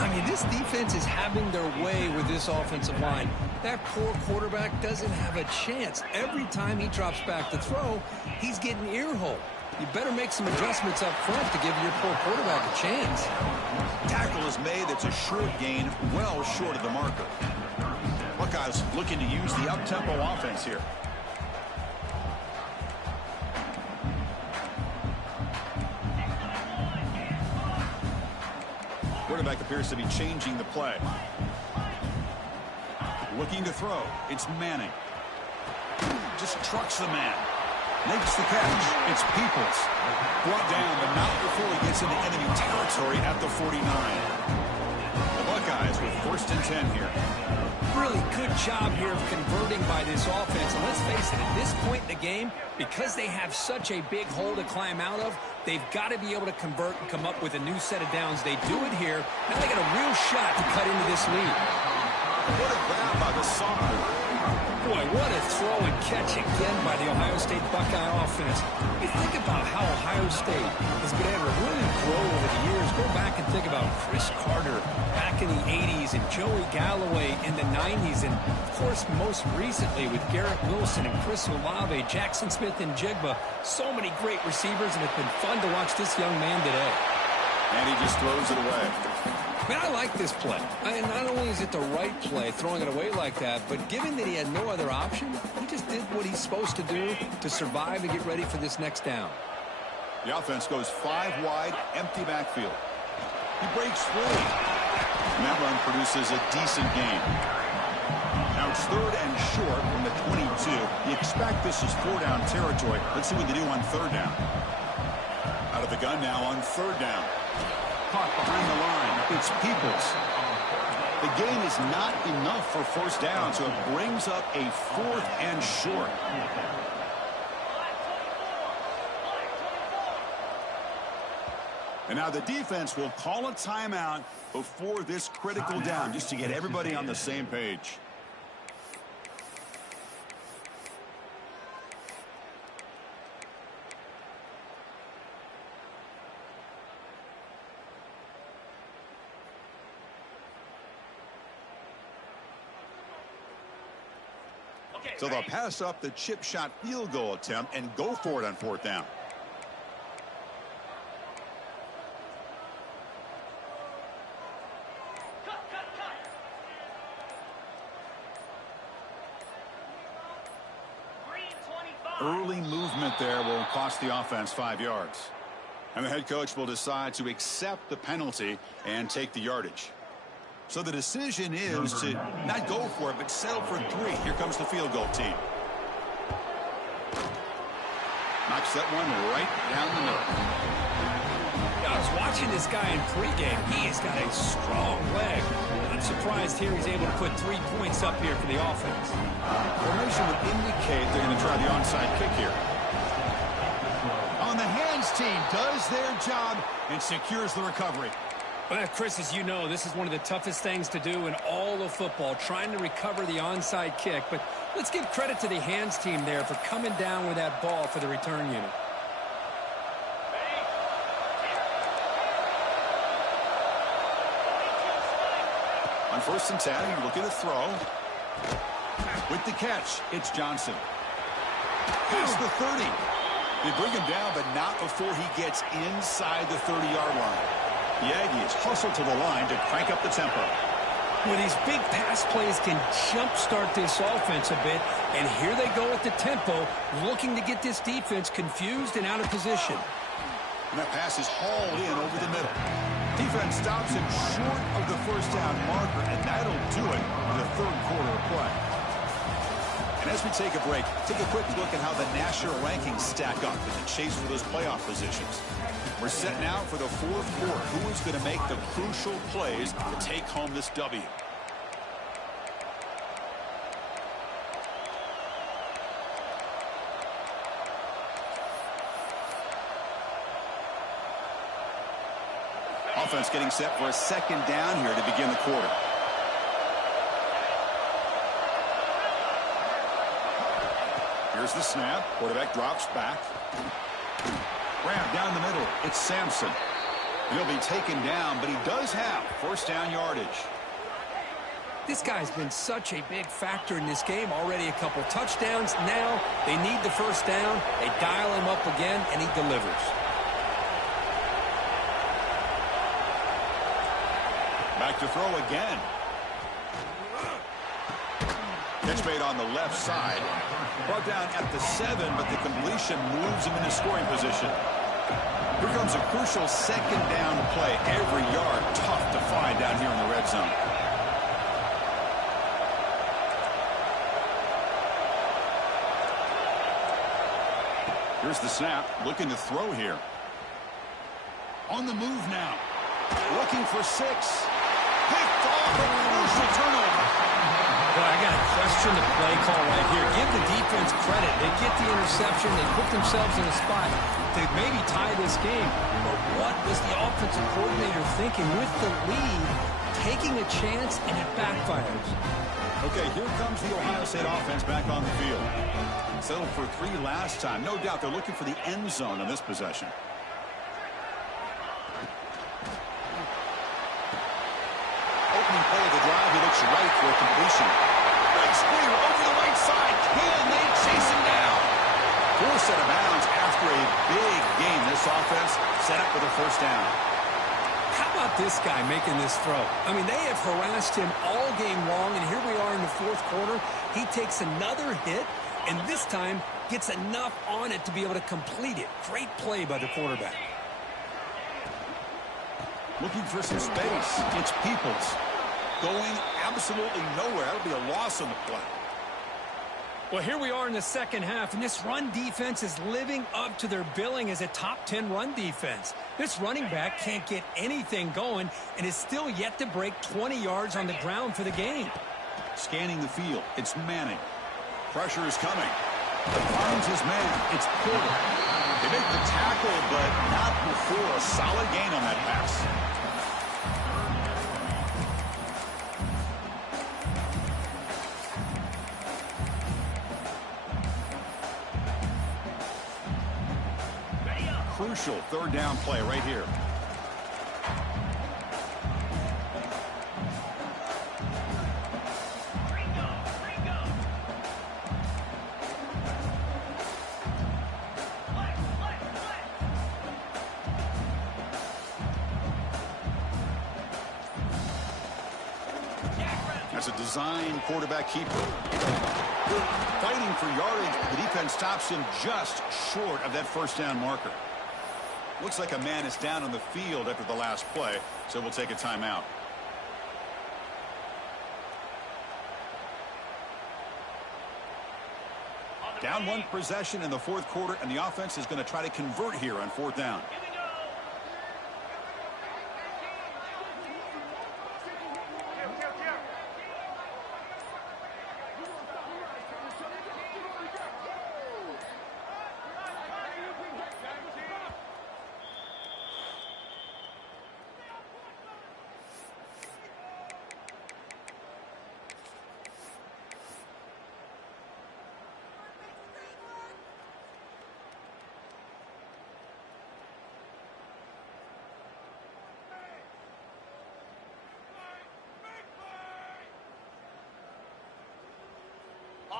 I mean, this defense is having their way with this offensive line. That poor quarterback doesn't have a chance. Every time he drops back to throw, he's getting ear-hole. You better make some adjustments up front to give your poor quarterback a chance. Tackle is made. It's a short gain, well short of the marker. Buckeyes looking to use the up-tempo offense here. Quarterback appears to be changing the play. Looking to throw. It's Manning. Just trucks the man. Makes the catch. It's Peoples. Brought down, but not before he gets into enemy territory at the 49. The Buckeyes with 1st and 10 here. Really good job here of converting by this offense. And let's face it, at this point in the game, because they have such a big hole to climb out of, they've got to be able to convert and come up with a new set of downs. They do it here. Now they got a real shot to cut into this lead. What a grab by the sophomore. Boy, what a throw and catch again by the Ohio State Buckeye offense. You think about how Ohio State has been able to really grow over the years. Go back and think about Chris Carter back in the 80s and Joey Galloway in the 90s. And, of course, most recently with Garrett Wilson and Chris Olave, Jackson Smith and Jigba. So many great receivers, and it's been fun to watch this young man today. And he just throws it away. Man, I like this play. Not only is it the right play, throwing it away like that, but given that he had no other option, he just did what he's supposed to do to survive and get ready for this next down. The offense goes 5 wide, empty backfield. He breaks free. And that run produces a decent gain. Now it's 3rd and short from the 22. You expect this is 4-down territory. Let's see what they do on 3rd down. Out of the gun now on 3rd down. Caught behind the line. It's Peoples. The gain is not enough for 1st down, so it brings up a 4th and short. And now the defense will call a timeout before this critical down, just to get everybody on the same page. So they'll pass up the chip shot field goal attempt and go for it on 4th down. Early movement there will cost the offense 5 yards. And the head coach will decide to accept the penalty and take the yardage. So the decision is to not go for it, but settle for 3. Here comes the field goal team. Knocks that one right down the middle. I was watching this guy in pregame. He has got a strong leg. I'm surprised here he's able to put 3 points up here for the offense. Formation would indicate they're going to try the onside kick here. On the hands team does their job and secures the recovery. Well, Chris, as you know, this is one of the toughest things to do in all of football, trying to recover the onside kick. But let's give credit to the hands team there for coming down with that ball for the return unit. On 1st and 10, you look at a throw. With the catch, it's Johnson. Past the 30. They bring him down, but not before he gets inside the 30-yard line. The Aggies hustle to the line to crank up the tempo. Well, these big pass plays can jumpstart this offense a bit, and here they go at the tempo, looking to get this defense confused and out of position. And that pass is hauled in over the middle. Defense stops him short of the first down marker, and that'll do it in the 3rd quarter of play. And as we take a break, take a quick look at how the national rankings stack up in the chase for those playoff positions. We're set now for the 4th quarter. Who is going to make the crucial plays to take home this W? Offense getting set for a 2nd down here to begin the quarter. Here's the snap. Quarterback drops back. Grab down the middle. It's Sampson. He'll be taken down, but he does have 1st down yardage. This guy's been such a big factor in this game. Already a couple touchdowns. Now they need the 1st down. They dial him up again, and he delivers. Back to throw again. Catch made on the left side. Brought down at the 7, but the completion moves him into scoring position. Here comes a crucial 2nd down play. Every yard tough to find down here in the red zone. Here's the snap. Looking to throw here. On the move now. Looking for 6. Picked off a crucial turnover. Well, I got to question the play call right here. Give the defense credit. They get the interception. They put themselves in a spot to maybe tie this game. But what was the offensive coordinator thinking with the lead, taking a chance, and it backfires? Okay, here comes the Ohio State offense back on the field. Settled for 3 last time. No doubt they're looking for the end zone on this possession. Opening play of the drive, he looks right for a completion. Great clear over the right side. Can they chase him down? Forced out of bounds after a big game. This offense set up with a 1st down. How about this guy making this throw? I mean, they have harassed him all game long, and here we are in the 4th quarter. He takes another hit, and this time gets enough on it to be able to complete it. Great play by the quarterback. Looking for some space. It's Peoples. Going absolutely nowhere. That'll be a loss on the play. Well, here we are in the 2nd half, and this run defense is living up to their billing as a top 10 run defense. This running back can't get anything going and is still yet to break 20 yards on the ground for the game. Scanning the field. It's Manning. Pressure is coming. Finds his man. It's Porter. They make the tackle, but not before a solid gain on that pass. Crucial 3rd down play right here. That's a design quarterback keeper. Fighting for yardage, the defense stops him just short of that 1st down marker. Looks like a man is down on the field after the last play, so we'll take a timeout. Down one possession in the fourth quarter, and the offense is going to try to convert here on fourth down.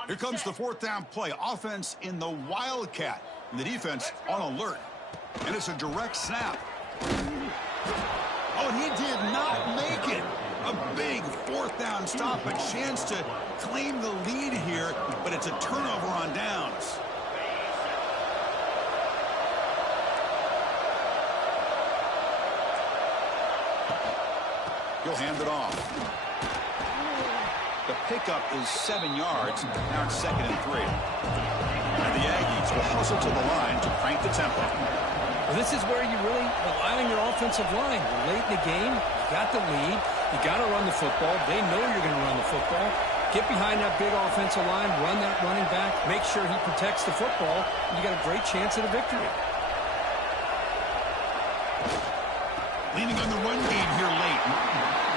Here comes the fourth down play. Offense in the Wildcat. And the defense on alert. And it's a direct snap. Oh, and he did not make it. A big fourth down stop. A chance to claim the lead here. But it's a turnover on downs. He'll hand it off. The pickup is 7 yards. Now it's 2nd and 3. And the Aggies will hustle to the line to crank the tempo. Well, this is where you really rely on your offensive line. You're late in the game. You got the lead. You got to run the football. They know you're going to run the football. Get behind that big offensive line. Run that running back. Make sure he protects the football. And you got a great chance at a victory. Leaning on the run game here late.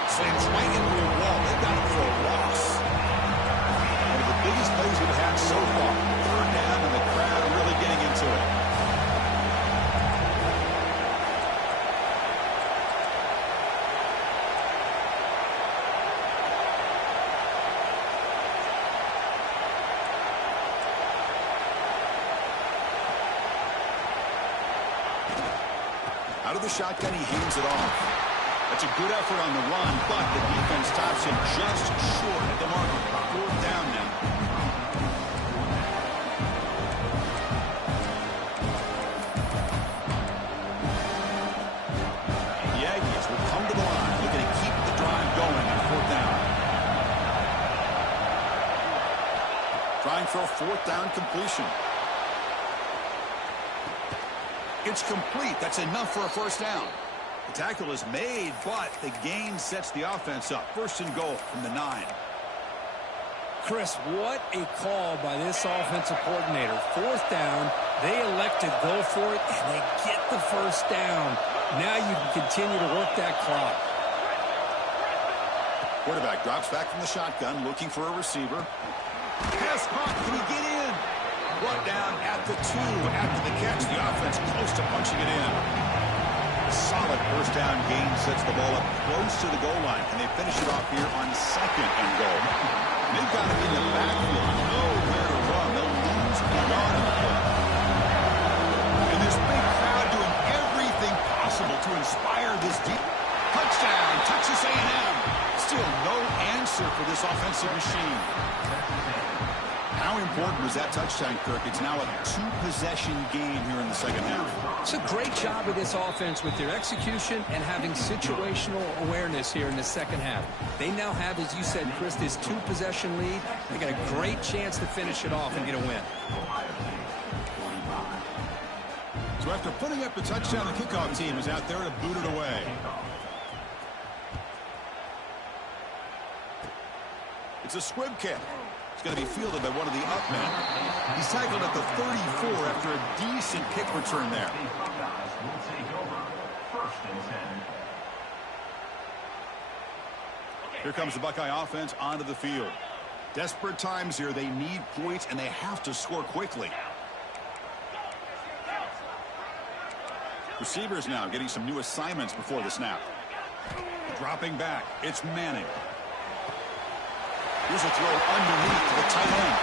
Slams right into a wall. They've got him for a loss. One of the biggest plays we've had so far. Third down, and the crowd really getting into it. Out of the shotgun, he hands it off. That's a good effort on the run, but the defense stops him just short at the marker. Fourth down now. The Aggies will come to the line, looking to keep the drive going on fourth down. Trying for a fourth down completion. It's complete. That's enough for a first down. The tackle is made, but the gain sets the offense up. First and goal from the 9. Chris, what a call by this offensive coordinator. Fourth down, they elect to go for it, and they get the first down. Now you can continue to work that clock. Quarterback drops back from the shotgun, looking for a receiver. Pass caught. Can he get in? Brought down at the 2 after the catch. The offense close to punching it in. Solid first down gain sets the ball up close to the goal line. Can they finish it off here on 2nd and goal? They've got him in the backfield. Nowhere to run. They'll lose a yard on the play. And this big crowd doing everything possible to inspire this deep. Touchdown, Texas A&M. Still no answer for this offensive machine. How important was that touchdown, Kirk? It's now a 2-possession game here in the second half. It's a great job of this offense with their execution and having situational awareness here in the second half. They now have, as you said, Chris, this 2-possession lead. They got a great chance to finish it off and get a win. So after putting up the touchdown, the kickoff team is out there to boot it away. It's a squib kick. It's going to be fielded by one of the up men. He's tackled at the 34 after a decent kick return there. Here comes the Buckeye offense onto the field. Desperate times here. They need points, and they have to score quickly. Receivers now getting some new assignments before the snap. Dropping back. It's Manning. Here's a throw underneath to the tight end.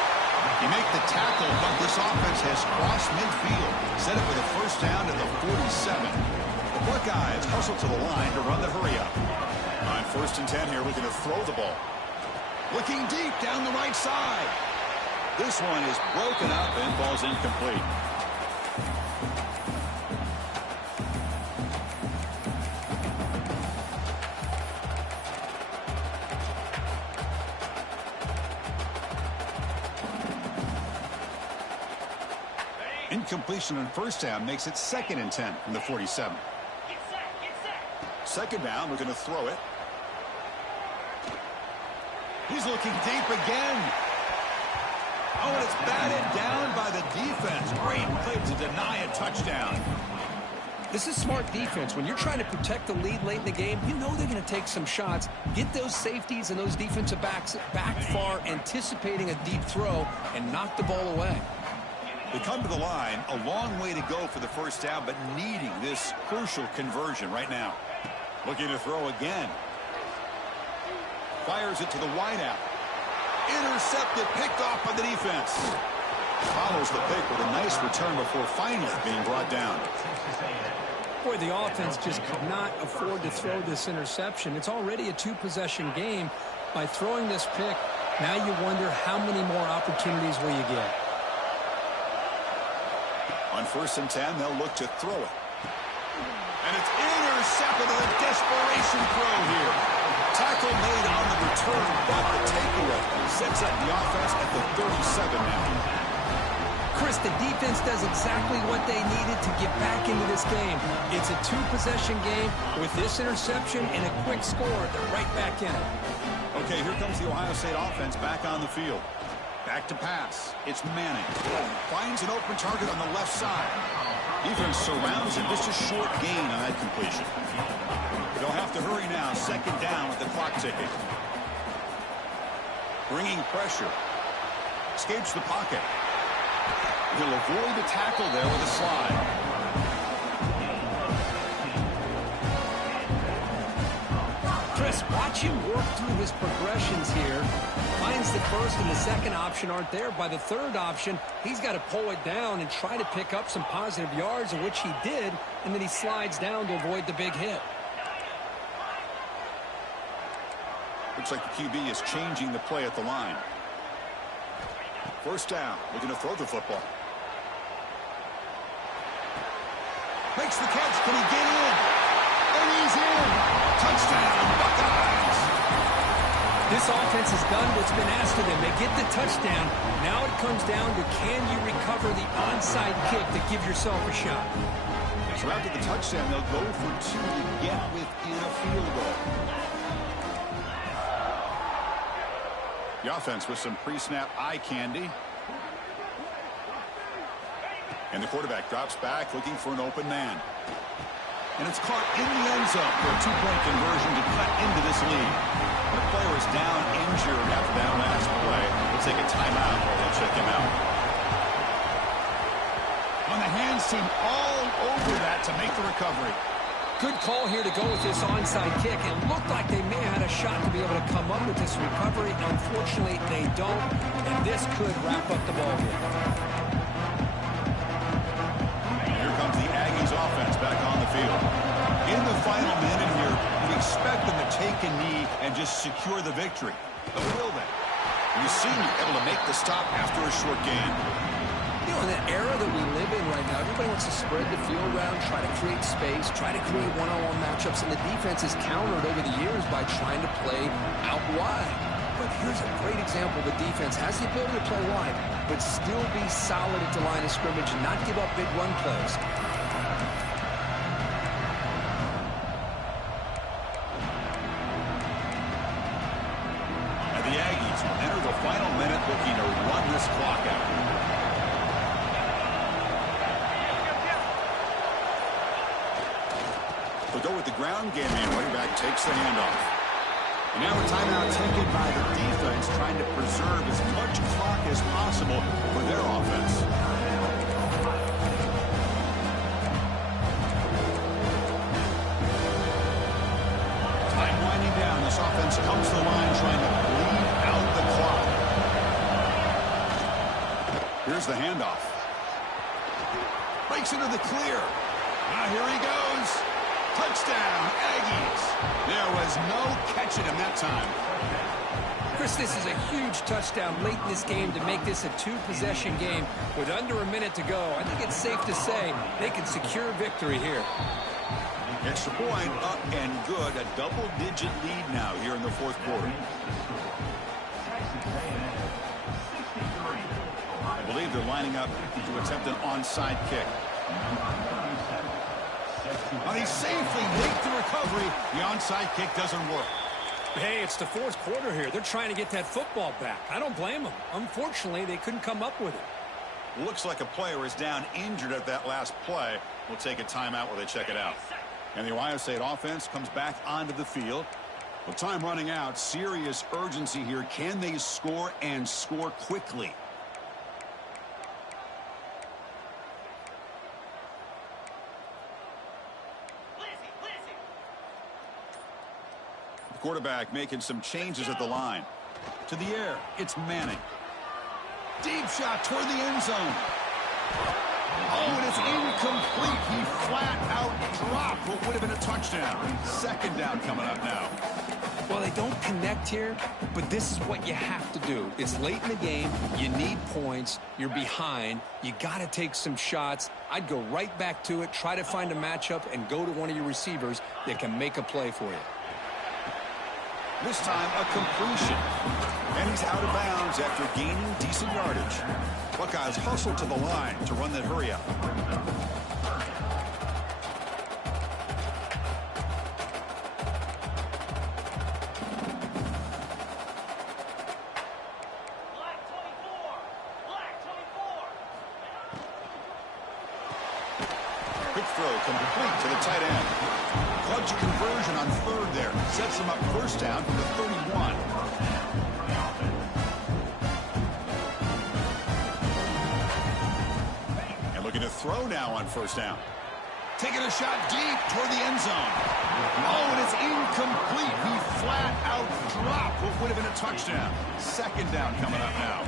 You make the tackle, but this offense has crossed midfield. Set it for the first down at the 47. The Buckeyes hustle to the line to run the hurry-up. On 1st and 10 here, we're going to throw the ball. Looking deep down the right side. This one is broken up and falls incomplete. completion on first down makes it 2nd and 10 from the 47. Second down, we're going to throw it. He's looking deep again. Oh, and it's batted down by the defense. Great play to deny a touchdown. This is smart defense. When you're trying to protect the lead late in the game, you know they're going to take some shots. Get those safeties and those defensive backs back far, anticipating a deep throw, and knock the ball away. They come to the line, a long way to go for the first down, but needing this crucial conversion right now. Looking to throw again. Fires it to the wideout. Intercepted, picked off by the defense. Follows the pick with a nice return before finally being brought down. Boy, the offense just could not afford to throw this interception. It's already a two-possession game. By throwing this pick, now you wonder how many more opportunities will you get. On 1st and 10, they'll look to throw it. And it's intercepted with a desperation throw here. Tackle made on the return, but the takeaway sets up the offense at the 37 now. Chris, the defense does exactly what they needed to get back into this game. It's a two-possession game. With this interception and a quick score, they're right back in it. Okay, here comes the Ohio State offense back on the field. Back to pass. It's Manning. Finds an open target on the left side. Defense surrounds him. Just a short gain on that completion. They'll have to hurry now. 2nd down with the clock ticking. Bringing pressure. Escapes the pocket. He'll avoid the tackle there with a slide. Chris, watch him work through his progressions here. Finds the first and the second option aren't there. By the third option, he's got to pull it down and try to pick up some positive yards, which he did, and then he slides down to avoid the big hit. Looks like the QB is changing the play at the line. First down, looking to throw the football. Makes the catch. Can he get in? And he's in. Touchdown, Buckeyes. This offense has done what's been asked of them. They get the touchdown. Now it comes down to, can you recover the onside kick to give yourself a shot? So after the touchdown, they'll go for 2 to get within a field goal. The offense with some pre-snap eye candy. And the quarterback drops back looking for an open man. And it's caught in the end zone for a 2-point conversion to cut into this lead. The player is down injured after that last play. We'll take a timeout while they check him out. On the hands team all over that to make the recovery. Good call here to go with this onside kick. It looked like they may have had a shot to be able to come up with this recovery. Unfortunately, they don't, and this could wrap up the ball game. Here comes the Aggies offense back on the field. In the final minute here, you expect them to take a knee and just secure the victory. But will they? You see me able to make the stop after a short gain. You know, in the era that we live in right now, everybody wants to spread the field around, try to create space, try to create one-on-one matchups, and the defense is countered over the years by trying to play out wide. But here's a great example. The defense has the ability to play wide, but still be solid at the line of scrimmage and not give up big run plays. And the Aggies will enter the final minute looking to run this clock out. They'll go with the ground game, and running back takes the handoff. And now a timeout taken by the defense, trying to preserve as much clock as possible for their offense. Time winding down. This offense comes to the line trying to bleed out the clock. Here's the handoff. Breaks into the clear. Now here he goes. Touchdown, Aggies. There was no catching him that time. Chris, this is a huge touchdown late in this game to make this a two-possession game with under a minute to go. I think it's safe to say they can secure victory here. Extra point up and good. A double-digit lead now here in the fourth quarter. believe they're lining up to attempt an onside kick. But he safely makes the recovery. The onside kick doesn't work. Hey, it's the fourth quarter here. They're trying to get that football back. I don't blame them. Unfortunately, they couldn't come up with it. Looks like a player is down injured at that last play. We'll take a timeout while they check it out. And the Ohio State offense comes back onto the field. With time running out, serious urgency here. Can they score and score quickly? The quarterback making some changes at the line. To the air, it's Manning. Deep shot toward the end zone. Oh, and it's incomplete. He flat out dropped what would have been a touchdown. Second down coming up now. Well, they don't connect here, but this is what you have to do. It's late in the game. You need points. You're behind. You got to take some shots. I'd go right back to it, try to find a matchup, and go to one of your receivers that can make a play for you. This time, a completion. And he's out of bounds after gaining decent yardage. Buckeyes hustle to the line to run that hurry up. Quick throw complete to the tight end. Clutch conversion on third there. Sets him up first down from the 31. And looking to throw now on first down. Taking a shot deep toward the end zone. Oh, and it's incomplete. He flat out dropped what would have been a touchdown. Second down coming up now.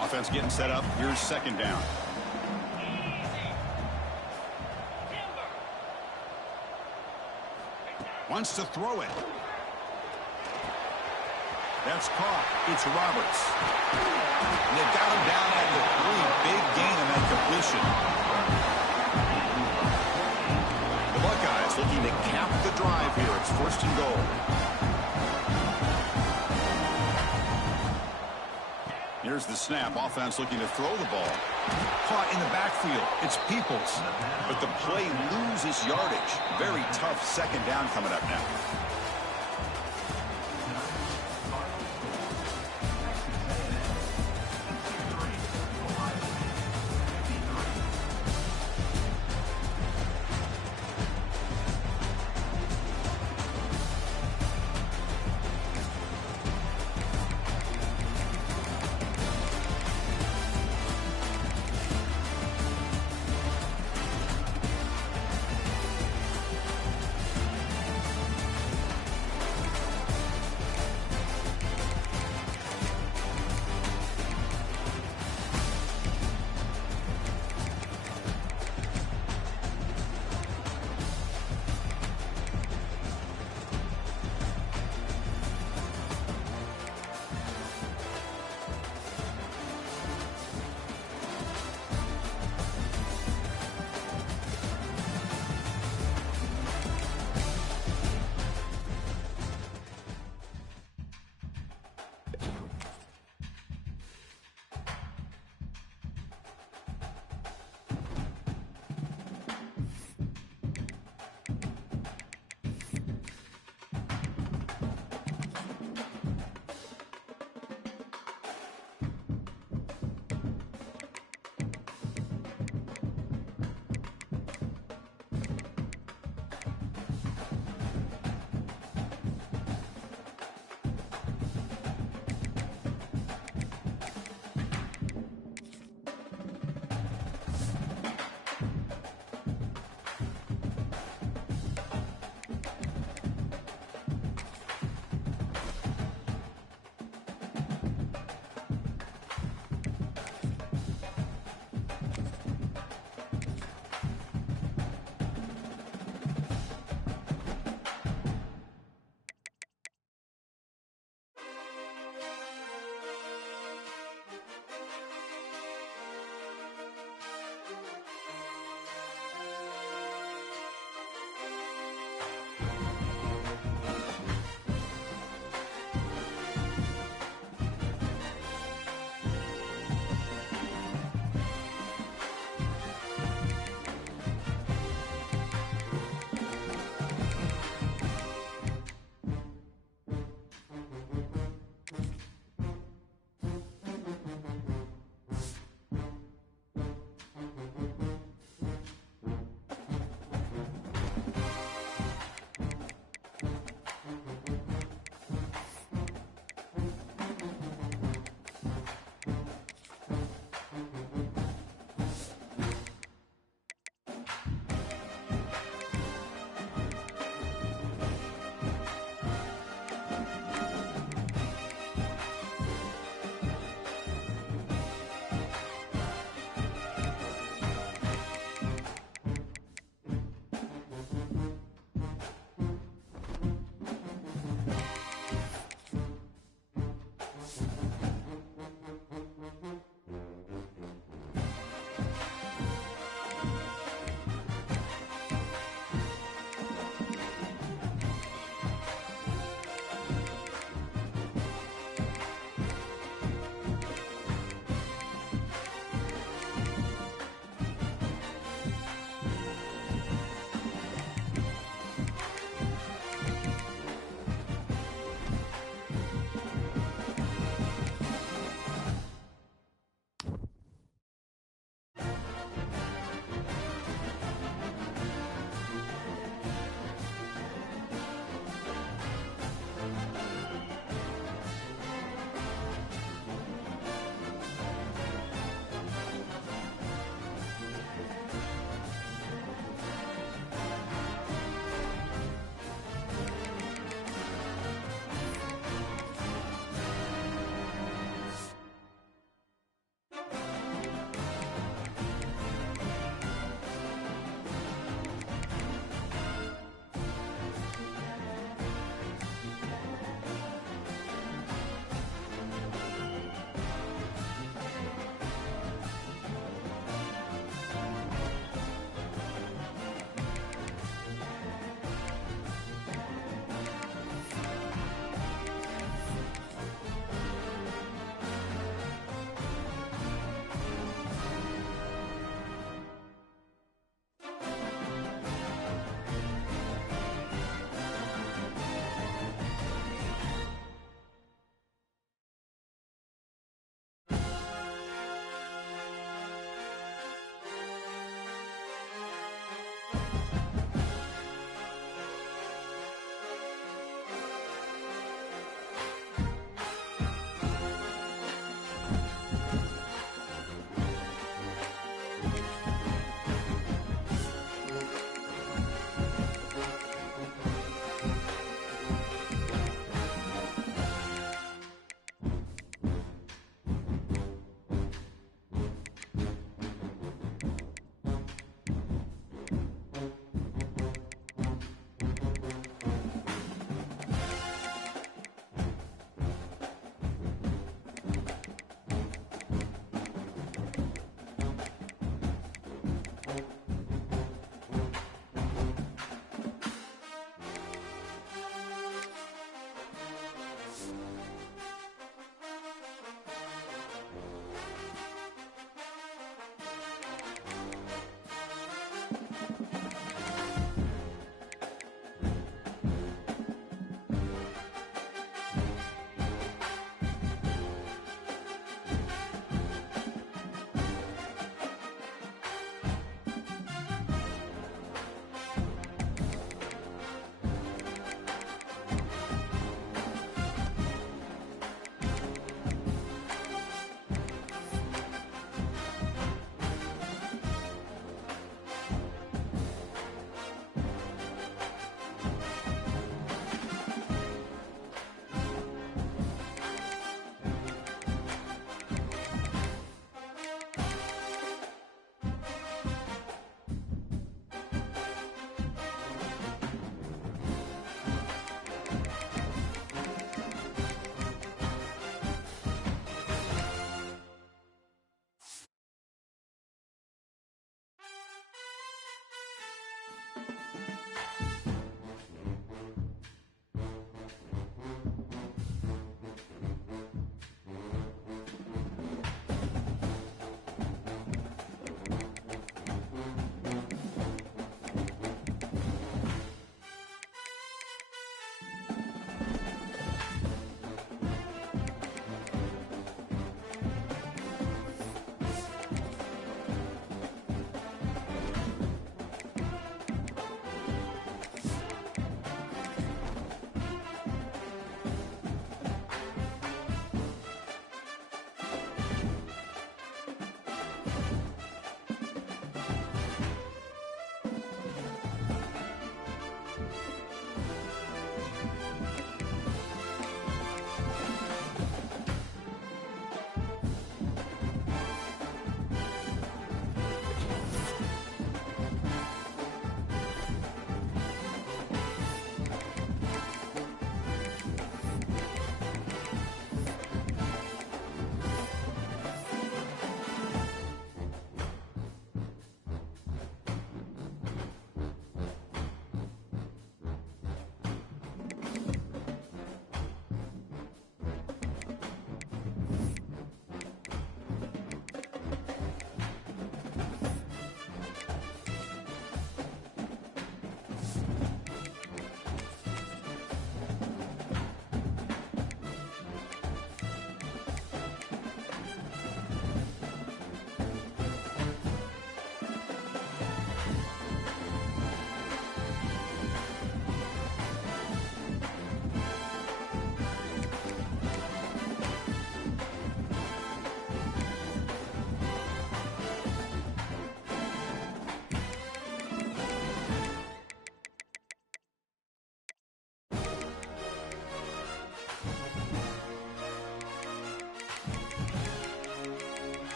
Offense getting set up. Here's second down. Wants to throw it. That's caught. It's Roberts. And they've got him down at the 3. Big gain on that completion. The Buckeyes looking to cap the drive here. It's first and goal. Here's the snap. Offense looking to throw the ball. Caught in the backfield. It's Peoples. But the play loses yardage. Very tough second down coming up now.